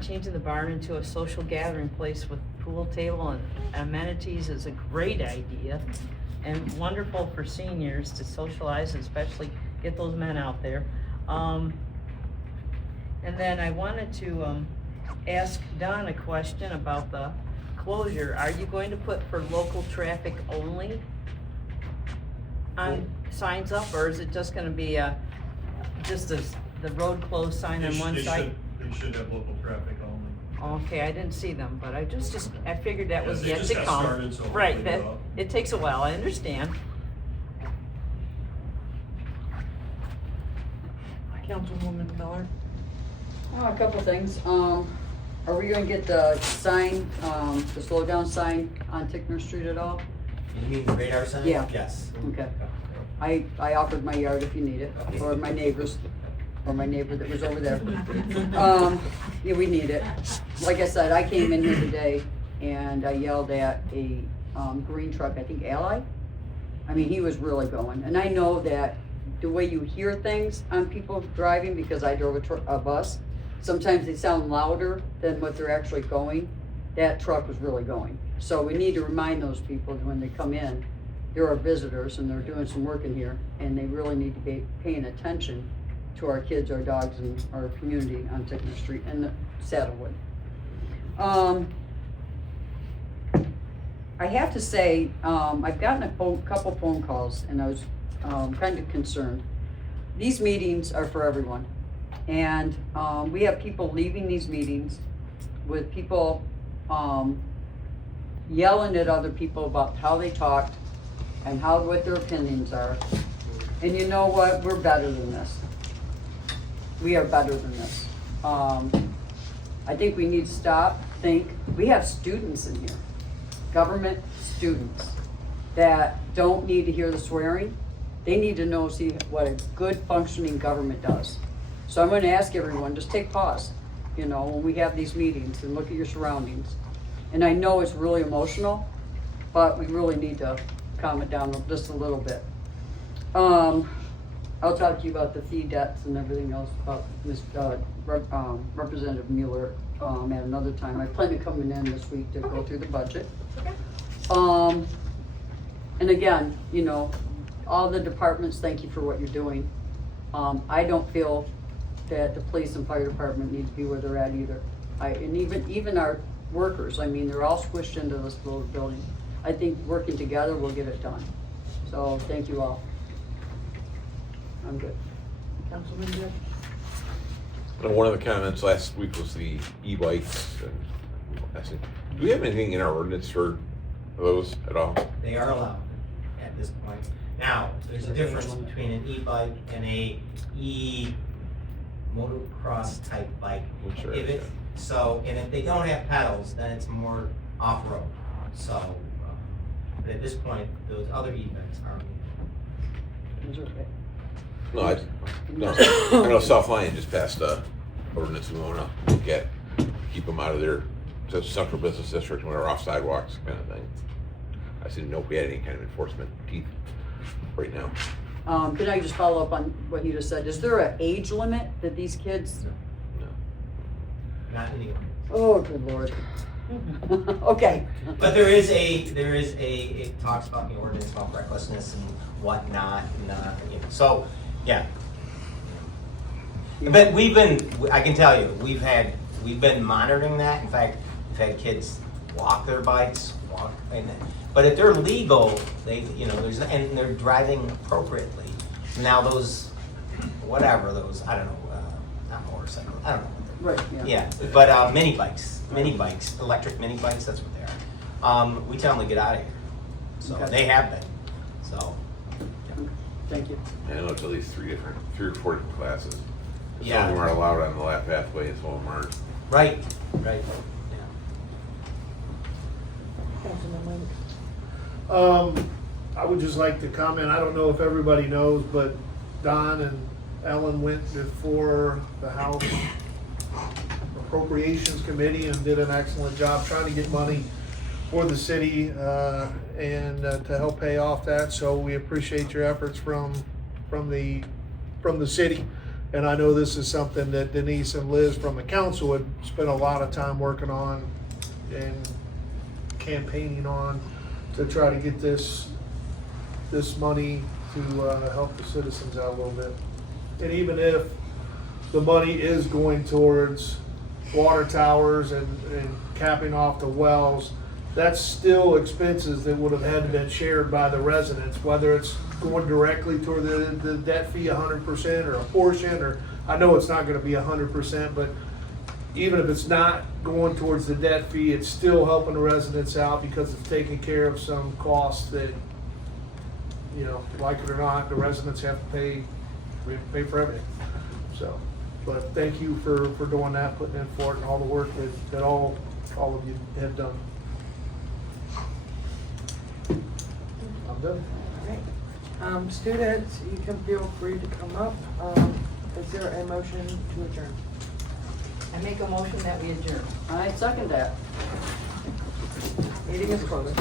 changing the barn into a social gathering place with pool table and amenities is a great idea, and wonderful for seniors to socialize, and especially get those men out there. And then I wanted to ask Don a question about the closure. Are you going to put for local traffic only on signs up, or is it just gonna be the road closed sign on one side? They should have local traffic only. Okay, I didn't see them, but I I figured that was They yet just to got come. started, so Right, hopefully, it takes a while, I understand. Councilwoman Miller. A couple things. Are we gonna get the sign, the slow down sign on Tickner Street at all? You mean the radar sign? Yeah. Yes. Okay. I offered my yard if you need it, or my neighbors, or my neighbor that was over there. Yeah, we need it. Like I said, I came in here today and I yelled at a green truck, I think Ally. I mean, he was really going, and I know that the way you hear things on people driving, because I drove a bus, sometimes they sound louder than what they're actually going. that truck was really going. So we need to remind those people that when they come in, there are visitors and they're doing some work in here, and they really need to be paying attention to our kids, our dogs, and our community on Tickner Street and Saddlewood. I have to say, I've gotten a couple phone calls, and I was kind of concerned. These meetings are for everyone, and we have people leaving these meetings with people yelling at other people about how they talked and what their opinions are. And you know what? We're better than this. We are better than this. I think we need to stop, think. We have students in here, government students, that don't need to hear the swearing. They need to see what a good functioning government does. So I'm going to ask everyone, just take pause, when we have these meetings, and look at your surroundings. And I know it's really emotional, but we really need to calm it down just a little bit. I'll talk to you about the fee debts and everything else about Representative Mueller at another time. I plan on coming in this week to go through the budget. And again, all the departments, thank you for what you're doing. I don't feel that the police and fire department need to be where they're at either. And even our workers, they're all squished into this little building. I think working together will get it done. So thank you all. I'm good. Councilman Jim? One of the comments last week was the e-bikes. I said, do we have anything in our ordinance for those at all? They are allowed at this point. Now, there's a difference between an e-bike and a motocross type bike. Sure, If it, so, and if they don't have pedals, then it's more off-road. So, but at this point, those other e-bikes are. No, I know South Lyon just passed a ordinance we want to look at, keep them out of their central business district when they're off sidewalks, kind of thing. I didn't know if we had any kind of enforcement teeth right now. Could I just follow up on what you just said? Is there an age limit that these kids? No. Not in the ordinance. Oh, good Lord. Okay. But there is it talks about the ordinance about recklessness and whatnot, and so, yeah. But I can tell you, we've been monitoring that. In fact, we've had kids walk their bikes, but if they're legal, and they're driving appropriately. Now those, I don't know, not motorcycles, I don't know. Right, yeah. But mini bikes, electric mini bikes, that's what they are. We tell them to get out of here. So Okay. they have been, so. Thank you. I know it's at least 3 or 4 different classes. Some Yeah. of them are allowed on the lap pathway, and some of them aren't. Right. Councilman Link? I would just like to comment, I don't know if everybody knows, but Don and Ellen went before the House Appropriations Committee and did an excellent job trying to get money for the city and to help pay off that. So we appreciate your efforts from the city. And I know this is something that Denise and Liz from the council had spent a lot of time working on and campaigning on to try to get this money to help the citizens out a little bit. And even if the money is going towards water towers and capping off the wells, that's still expenses that would have had to been shared by the residents, whether it's going directly toward the debt fee 100% or a portion, or I know it's not gonna be 100%, but even if it's not going towards the debt fee, it's still helping the residents out because it's taking care of some costs that, like it or not, the residents have to pay for everything. So, but thank you for doing that, putting in for it, and all the work that all of you have done. I'm done. All right. Students, you can feel free to come up. Is there a motion to adjourn? I make a motion that we adjourn. I second that. Meeting is closed.